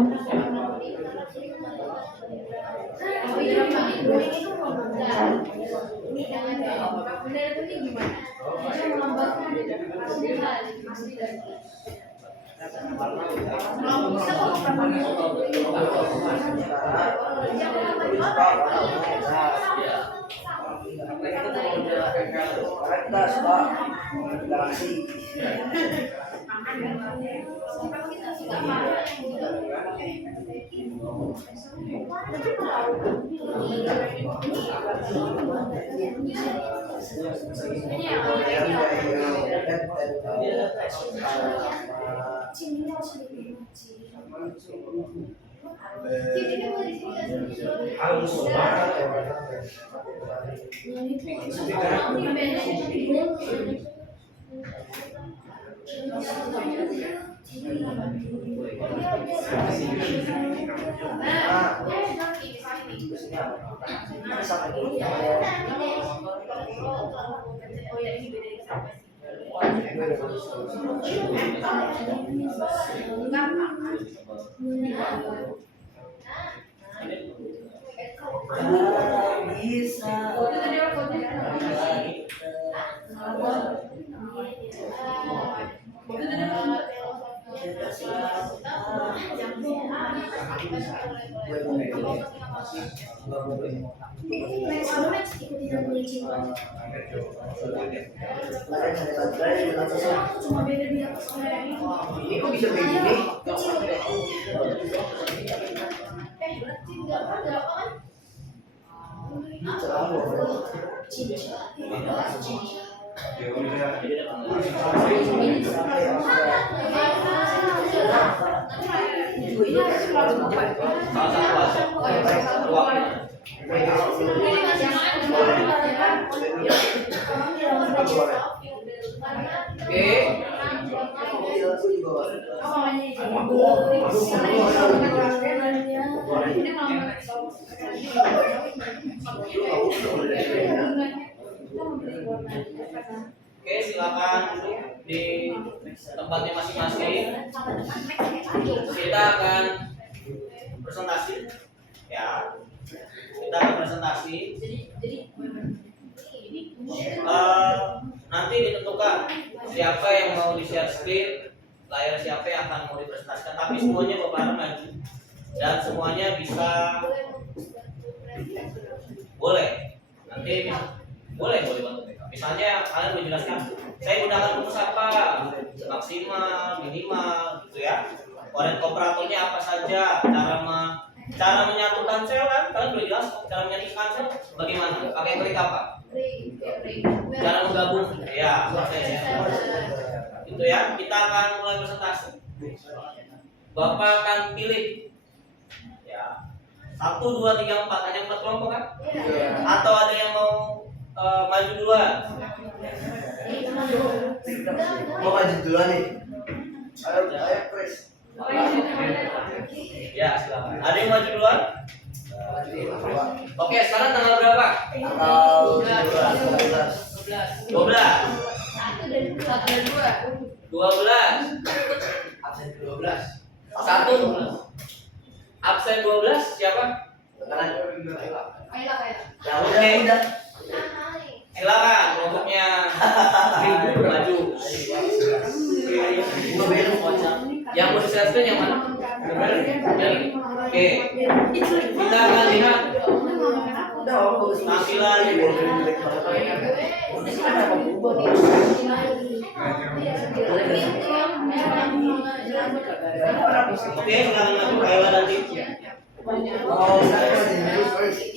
Ini kok bisa begini? Oke, silakan di tempatnya masing-masing. Kita akan presentasi, ya. Kita akan presentasi. Nanti ditentukan siapa yang mau di share screen, layar siapa yang akan mau dipresentasikan. Tapi semuanya bareng maju dan semuanya bisa boleh. Nanti boleh bantu. Misalnya kalian menjelaskan, saya gunakan rumus apa, maksimal, minimal, gitu ya. Kode operatornya apa saja, cara menyatukan sel kan, kalian boleh jelas cara menyatukan sel bagaimana, pakai klik apa, cara menggabung, ya, itu ya. Kita akan mulai presentasi. Bapak akan pilih, ya, 1, 2, 3, 4, hanya 4 kelompok kan? Atau ada yang mau maju duluan? Mau maju duluan nih. Ayo press. Ya, silakan. Ada yang maju duluan? Oke, sekarang tanggal berapa? Tanggal 12. 12. 12. Absen 12. 1. Absen 12 siapa? Kanan. Kaila. Ya udah. Silakan kelompoknya maju. Gua belok kocak. Yang mau dijelaskan yang mana? Oke. Kita akan lihat Udah, bagus. tampilan Oke, silakan maju Kayla dan Tim. Oh, saya first.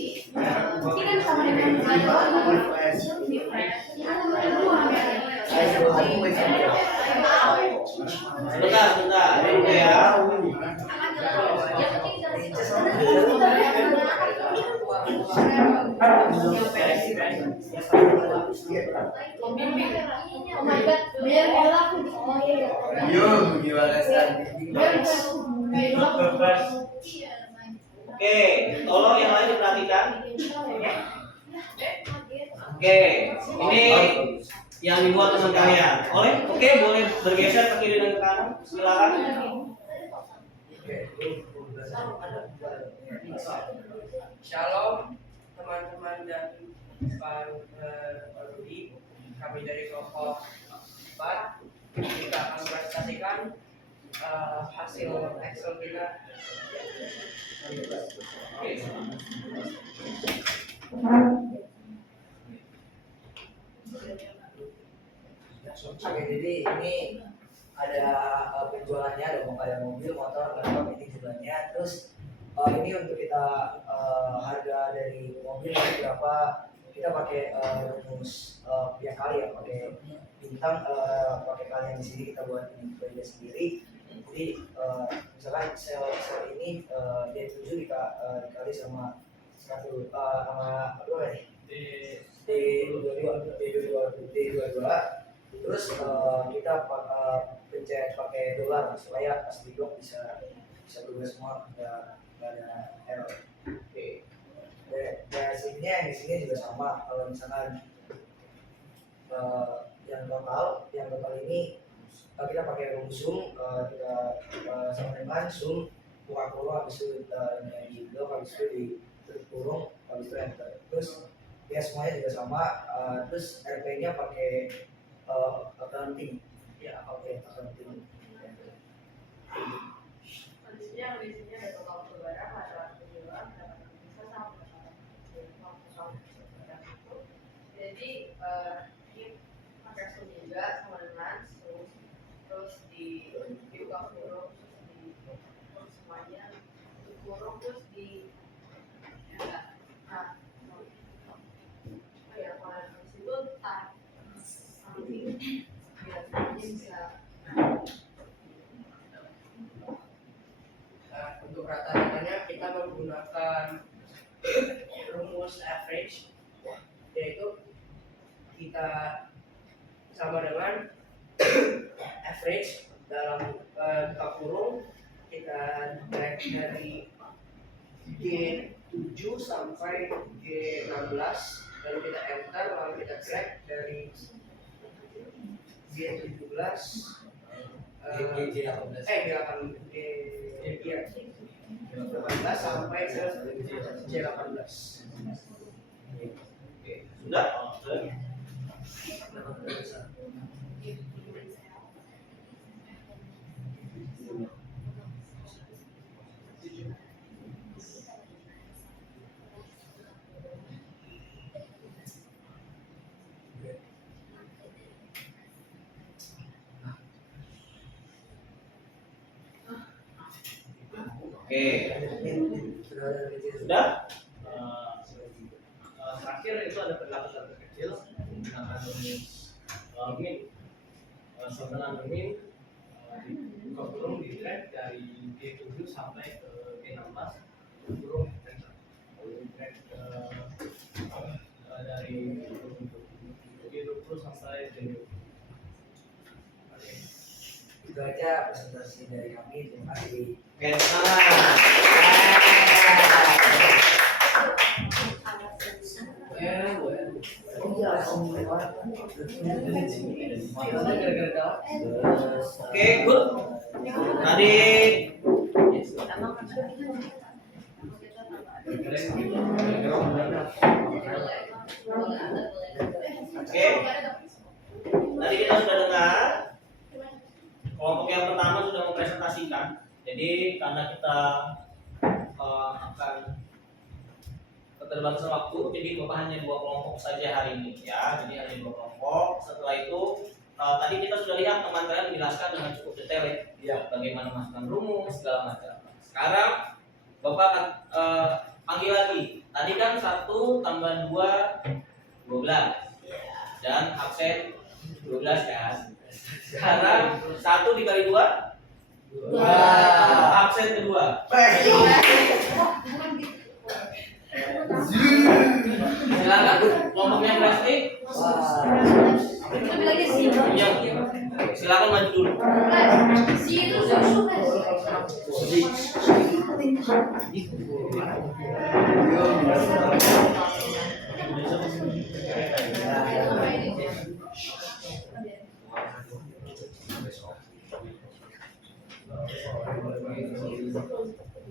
Ini kan sama dengan Sebentar. Oke ya. Oh my god, biar bola. Oh iya. Yo, gimana sih? Oke, tolong yang lain diperhatikan. Oke, ini yang dibuat teman kalian. Oke, boleh bergeser ke kiri dan ke kanan. Silakan. Shalom teman-teman dan Pak Rudi, kami dari kelompok 4 kita akan presentasikan hasil Excel kita. Oke. Oke, jadi ini ada penjualannya, ada mobil, motor, laptop, ini jumlahnya. Terus ini untuk kita harga dari mobil berapa, kita pakai rumus yang kali ya, pakai bintang, pakai kali yang di sini kita buat ini beda sendiri. Jadi misalkan sel ini D7 dikali sama 1 sama apa nih? D22 terus kita pencet pakai dolar supaya pas di blok bisa berubah semua, nggak ada error. Oke. Basic-nya yang di sini juga sama. Kalau misalkan yang total ini kita pakai rumus sum, kita sama dengan sum buka kurung, habis itu di blok, habis itu di kurung, habis itu enter. Terus ya semuanya juga sama. Terus RP-nya pakai accounting. Ya, oke, accounting. Kondisinya ada total barang, ada penjualan, ada bisa sama. Jadi ini pakai sum juga sama dengan sum, terus dibuka kurung, terus di semuanya kurung, terus di Untuk rata-ratanya kita menggunakan rumus average, yaitu kita sama dengan average dalam buka kurung, kita drag dari G7 sampai G16, lalu kita enter, lalu kita drag dari G17 G18 sampai ke G18. Sudah? Oke. Sudah? Terakhir itu ada pendapatan terkecil menggunakan rumus min. Sebenarnya min dibuka kurung di drag dari G7 sampai ke G16 kurung lalu drag dari G20 sampai G20. Itu aja presentasi dari kami. Terima kasih. Oke, Oke, good. Tadi Oke. Tadi kita sudah dengar kelompok yang pertama sudah mempresentasikan. Jadi karena kita akan keterbatasan waktu, jadi Bapak hanya 2 kelompok saja hari ini ya. Jadi hanya 2 kelompok. Setelah itu tadi kita sudah lihat teman kalian menjelaskan dengan cukup detail ya, bagaimana masukkan rumus segala macam. Sekarang Bapak akan panggil lagi. Tadi kan 1 tambah 2 12 dan absen 12 kan. Sekarang 1 dikali 2 absen kedua. Silakan kelompoknya plastik. Yang silakan maju dulu.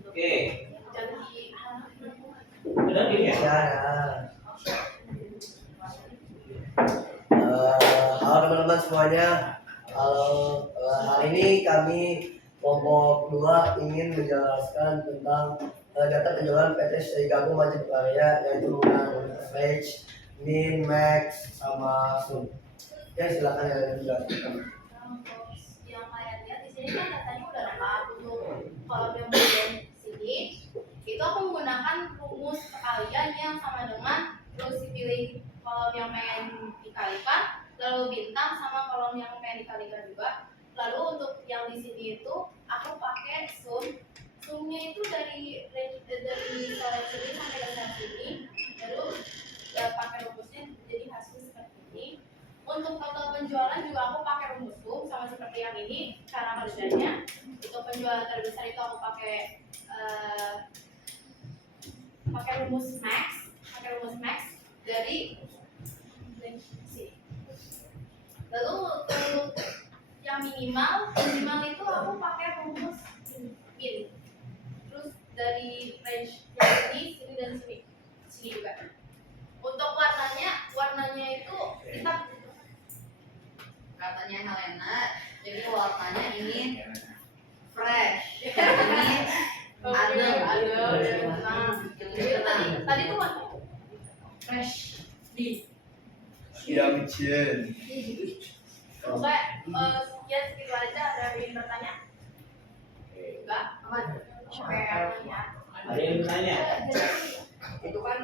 Oke. Udah gini ya. Halo teman-teman semuanya. Hari ini kami kelompok 2 ingin menjelaskan tentang data penjualan PT Seigaku Maju Karya, yaitu menggunakan range, min, max, sama sum. Oke, silakan yang dijelaskan. Yang kalian lihat di sini kan datanya udah lengkap. Untuk kolom yang bagian sini itu aku menggunakan rumus perkalian yang sama dengan terus dipilih kolom yang pengen dikalikan, lalu bintang sama kolom yang pengen dikalikan juga. Lalu untuk yang di sini itu aku pakai sum. Sumnya itu dari sel sini sampai ke sel sini, lalu pakai rumusnya jadi hasil seperti ini. Untuk total penjualan juga aku pakai rumus sum sama seperti yang ini cara kerjanya. Untuk penjualan terbesar itu aku pakai rumus max, dari sini. Lalu untuk yang minimal itu aku pakai rumus min. Terus dari range yang sini dan sini juga. Untuk warnanya itu kita katanya Helena, jadi warnanya ini fresh, ini adem. Tadi tuh warna Fresh di Siap, Jen. Pokoknya sekian segitu aja. Ada yang ingin bertanya? Enggak? Aman? Ada yang bertanya? Itu kan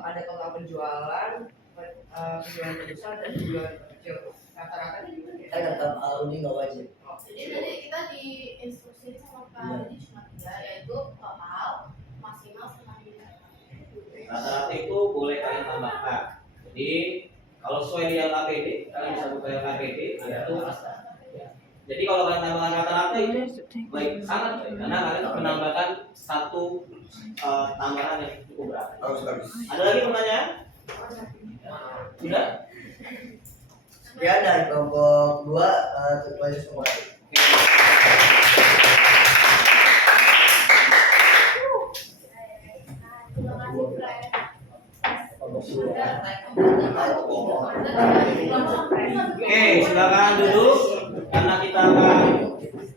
ada total penjualan terbesar dan penjualan terkecil. Rata-ratanya gimana ya? Tetap Audi nggak wajib. Jadi tadi kita di instruksi sama Pak Jadi cuma 3, yaitu total, maksimal, sama bintang. Rata-rata itu boleh kalian tambahkan. Jadi kalau sesuai dengan KPD, kalian bisa buka yang KPD, yaitu jadi kalau kalian tambahkan rata-rata itu baik, sangat baik, karena kalian menambahkan 1 tambahan yang cukup berat. Ada lagi pertanyaan? Sudah? Ya, dari kelompok 2 terima semua. Terima kasih, Fred. Oke, silakan duduk karena kita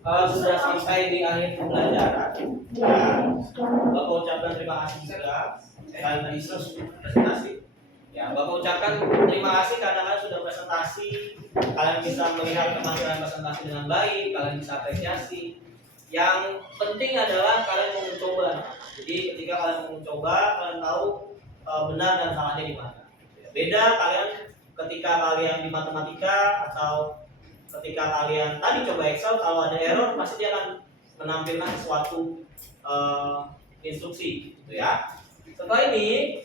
akan sudah sampai di akhir pembelajaran. Bapak ucapkan terima kasih juga karena presentasi. Ya, Bapak ucapkan terima kasih karena kalian sudah presentasi. Kalian bisa melihat kemampuan presentasi dengan baik, kalian bisa apresiasi. Yang penting adalah kalian mau mencoba. Jadi ketika kalian mau mencoba, kalian tahu benar dan salahnya di mana. Beda kalian ketika kalian di matematika atau ketika kalian tadi coba Excel, kalau ada error pasti dia akan menampilkan suatu instruksi, gitu ya. Setelah ini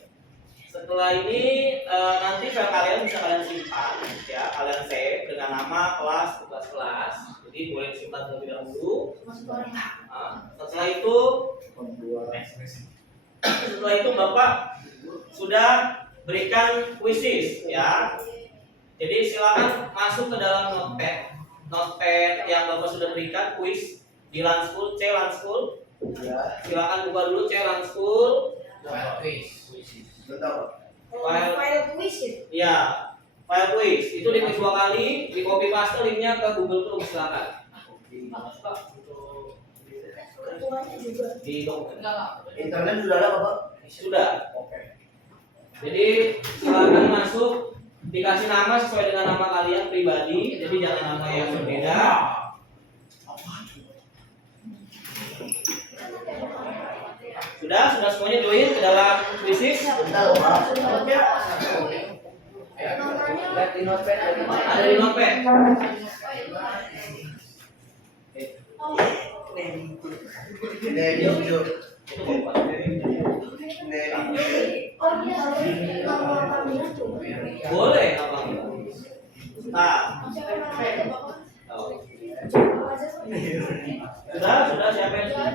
nanti file kalian bisa kalian simpan, ya, kalian save dengan nama kelas, tugas kelas. Jadi boleh simpan terlebih dahulu. Setelah itu Bapak sudah berikan quizzes, ya. Jadi silakan masuk ke dalam notepad yang Bapak sudah berikan quiz di Landschool, C Landschool. Silakan buka dulu C Landschool. Tentang File- File tulis ya? Ya, file quiz itu diklik 2 kali, di copy paste linknya ke Google Chrome silakan. Ketuanya juga. Di dokumen. internet sudah ada Pak? Sudah. Oke. Jadi silakan masuk, dikasih nama sesuai dengan nama kalian pribadi, jadi jangan nama yang berbeda. Sudah semuanya join ke dalam krisis. Bentar Pak. Lihat di notepad ada mana? Ada di notepad. Neri Jo. Oh iya, nama Kamila tuh. Boleh apa? Nah, sudah siapa yang sudah?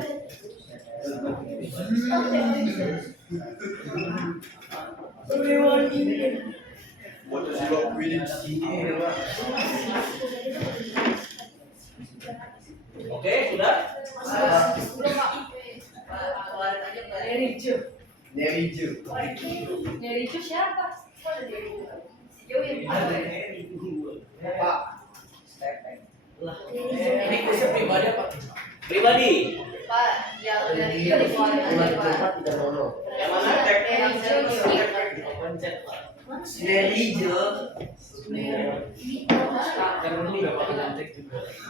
Oke, sudah. Neri Jo. Dari itu siapa? Pak. Stephen. Ini kuisnya pribadi apa? Pribadi. Pak, yang dari itu dikeluarin aja Pak. Yang mana? Neri Jo.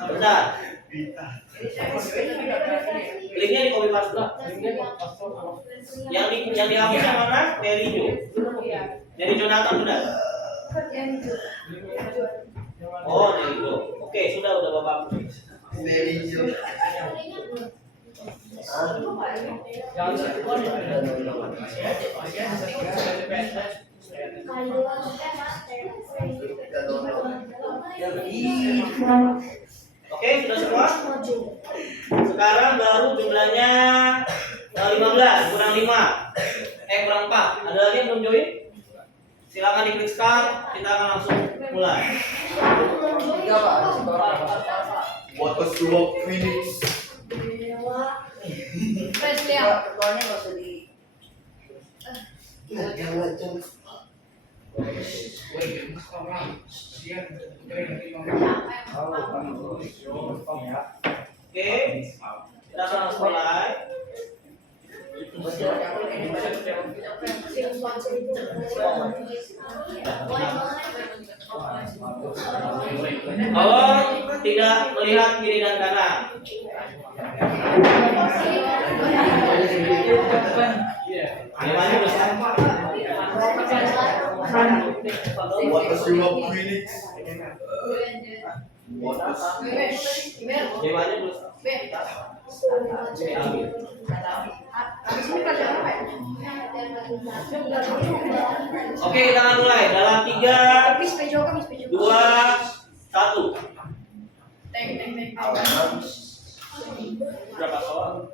Bentar. Linknya di copy paste lah. Yang dihapus yang mana? Neri Jo. Neri Jonathan sudah. Oh, Neri Jo. Oke, sudah Bapak. Neri Jo. Oke, sudah semua? Sekarang baru jumlahnya 15, kurang 5. Kurang 4. Ada lagi yang belum join? Silakan diklik start, kita akan langsung mulai. Iya Pak, sekarang. What was your Phoenix? Terus lihat. Ketuanya nggak usah di. Jangan. Oke, kita akan langsung mulai. Tolong tidak melihat kiri dan kanan. Gimana Ustaz? What was your Phoenix? Gimana Ustaz? Oke, kita akan mulai dalam 3, 2, 1. Berapa soal?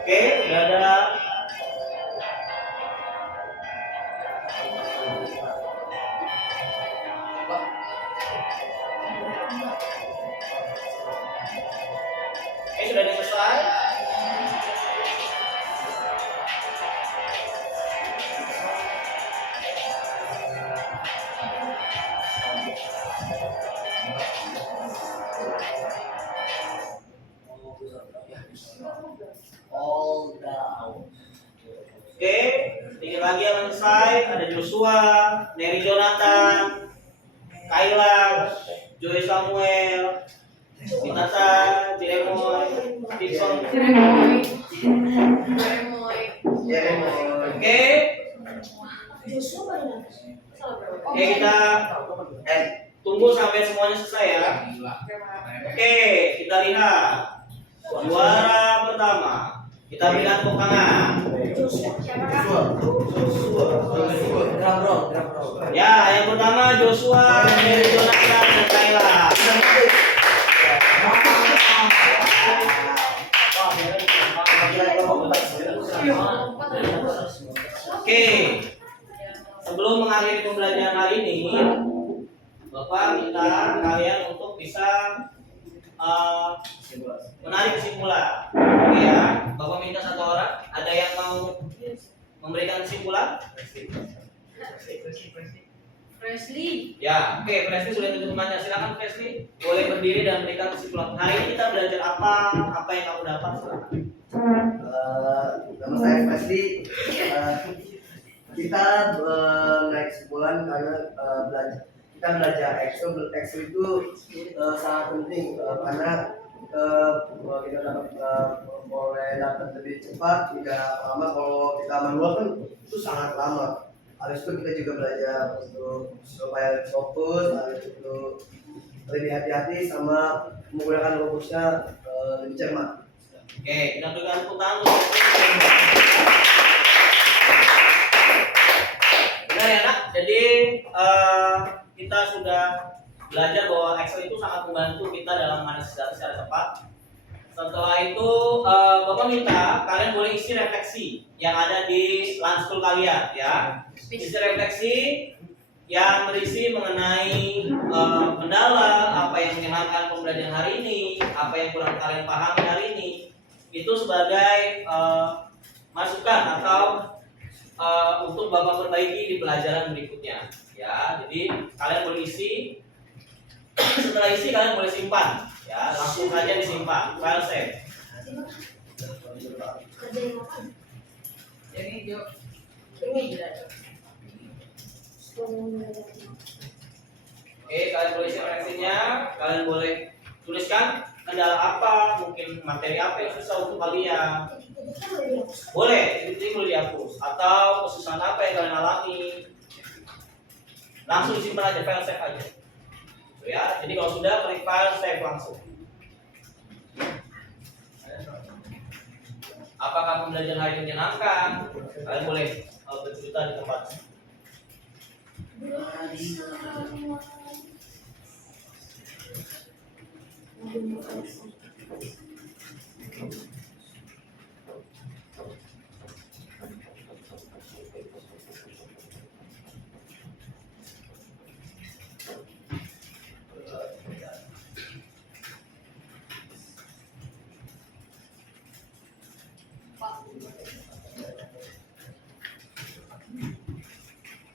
Oke, sudah ada. Oke, sudah selesai. All down. Oke, tinggal lagi yang selesai. Ada Joshua, Neri Jonathan, Kayla, Joy Samuel, Sinata, Jeremoy, Dixon. Oke, oke kita tunggu sampai semuanya selesai ya. Oke, kita lihat juara pertama. Kita berikan tepuk tangan. Joshua. Drum roll. Ya, yang pertama Joshua, Mary Jonathan, dan Kayla. Oke, sebelum mengakhiri pembelajaran hari ini, Bapak minta kalian untuk bisa menarik kesimpulan. Oke ya, Bapak minta satu orang. Ada yang mau memberikan kesimpulan? Presley. Ya, oke, Presley sudah tutup temannya. Silakan Presley, boleh berdiri dan memberikan kesimpulan. Hari ini kita belajar apa? Apa yang kamu dapat? Silakan. Nama saya Presley. Kita naik kesimpulan karena kita belajar Excel itu sangat penting karena kita dapat lebih cepat, tidak lama. Kalau kita manual kan itu sangat lama. Habis itu kita juga belajar untuk supaya fokus, habis itu lebih hati-hati sama menggunakan rumusnya lebih cermat. Oke, kita berikan tepuk tangan untuk benar ya nak. Jadi kita sudah belajar bahwa Excel itu sangat membantu kita dalam menganalisis data secara cepat. Setelah itu Bapak minta kalian boleh isi refleksi yang ada di lunch school kalian ya. Isi refleksi yang berisi mengenai kendala, apa yang menyenangkan pembelajaran hari ini, apa yang kurang kalian pahami hari ini. Itu sebagai masukan atau untuk Bapak perbaiki di pelajaran berikutnya ya. Jadi kalian boleh isi. Setelah isi kalian boleh simpan ya, langsung saja disimpan, file save. Kerjain apa? Ini Jo. Oke, kalian boleh isi referensinya, kalian boleh tuliskan kendala apa, mungkin materi apa yang susah untuk kalian. Boleh, itu boleh dihapus. Atau kesusahan apa yang kalian alami, langsung disimpan aja, file save aja. Ya, jadi kalau sudah klik file save langsung. Apakah pembelajaran hari ini menyenangkan? Kalian boleh bercerita di tempat.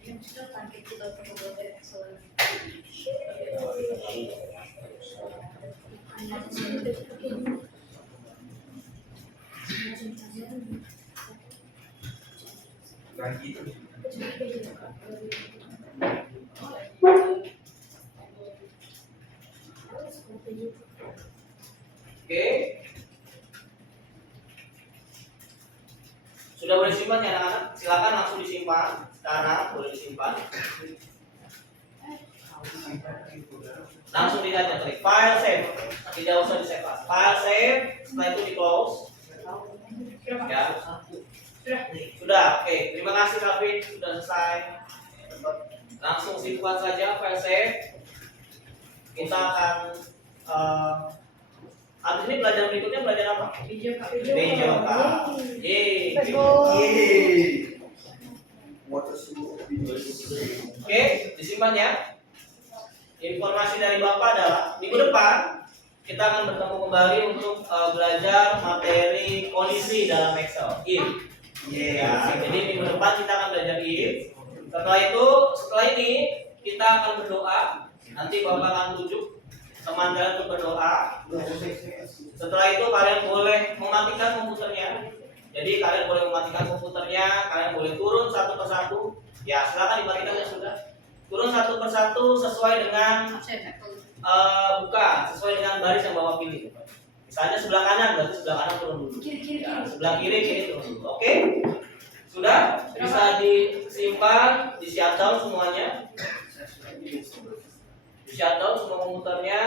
Yang sudah kan kita perlu belajar Excel. Oke. Sudah boleh simpan ya anak-anak? Silakan langsung disimpan. Sekarang boleh disimpan. Langsung dicatat, klik file save. Tidak usah di save. File save, setelah itu di close. Ya. Sudah. Oke, terima kasih Calvin, sudah selesai. Langsung simpan saja file save. Kita akan habis ini pelajaran berikutnya belajar apa? VJOK. Let's go. Oke, disimpan ya. Informasi dari Bapak adalah minggu depan kita akan bertemu kembali untuk belajar materi kondisi dalam Excel. If. Ya, jadi minggu depan kita akan belajar if. Setelah ini kita akan berdoa. Nanti Bapak akan tunjuk teman kalian untuk berdoa. Setelah itu kalian boleh mematikan komputernya. Jadi kalian boleh mematikan komputernya, kalian boleh turun satu persatu. Ya, silakan dimatikan ya sudah. Turun satu persatu sesuai dengan bukan sesuai dengan baris yang Bapak pilih. Misalnya sebelah kanan, berarti sebelah kanan turun dulu. Ya, sebelah kiri turun dulu. Oke? Sudah? Bisa disimpan, di shutdown semuanya. Di shutdown semua komputernya.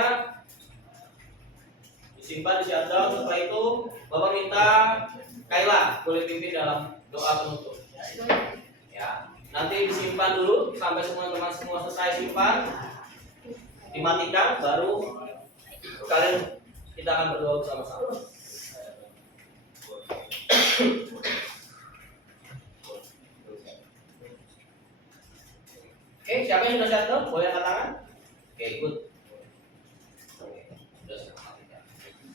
Disimpan di shutdown. Setelah itu Bapak minta Kaila boleh pimpin dalam doa penutup. Ya, nanti disimpan dulu sampai semua teman semua selesai simpan, dimatikan, baru kalian kita akan berdoa bersama-sama. Oke, siapa yang sudah siap? Boleh angkat tangan? Oke, ikut. Oke, sudah siap.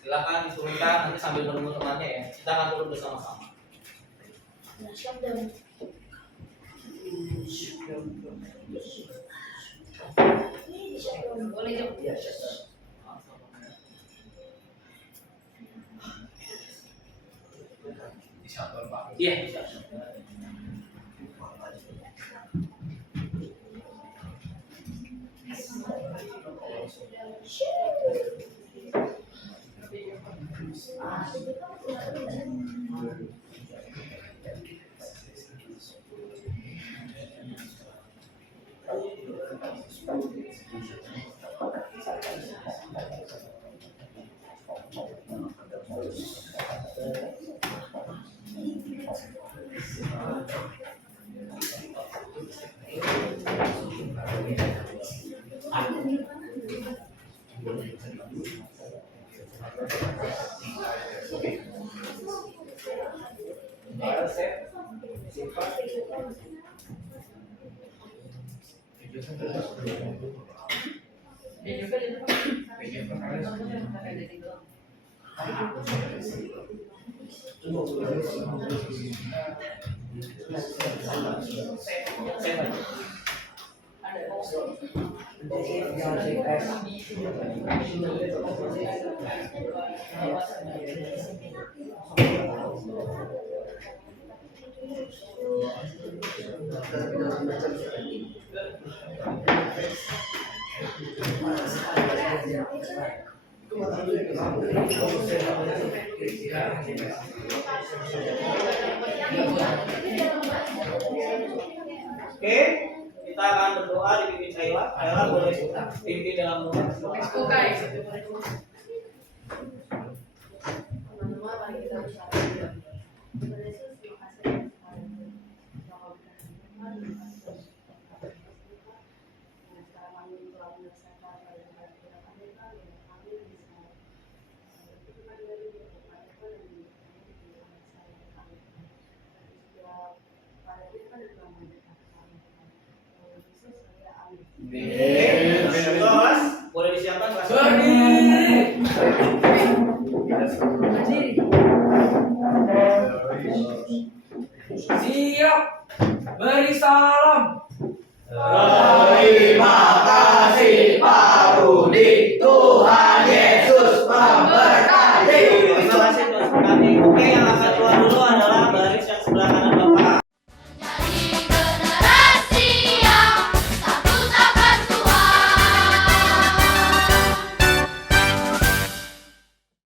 Silakan diturunkan nanti sambil menunggu temannya ya. Kita akan turun bersama-sama. Siap dan Boleh jom. Iya, siap. Iya, siap. Oke, kita akan berdoa dipimpin Kaila. Kaila boleh pimpin dalam doa. Teman-teman, mari kita ucapkan kepada Yesus, terima kasih atas hari ini. Yang kau berikan firman, terima kasih atas yang sekarang kami telah menyelesaikan pada hari kita kami di sana. Itu kami dari kepada Tuhan dan di kami. Dan juga pada kita dan kami kami. Yesus, saya amin. Oke, kelas boleh disiapkan kelas. Siap. Beri salam. Terima kasih Pak Rudi. Tuhan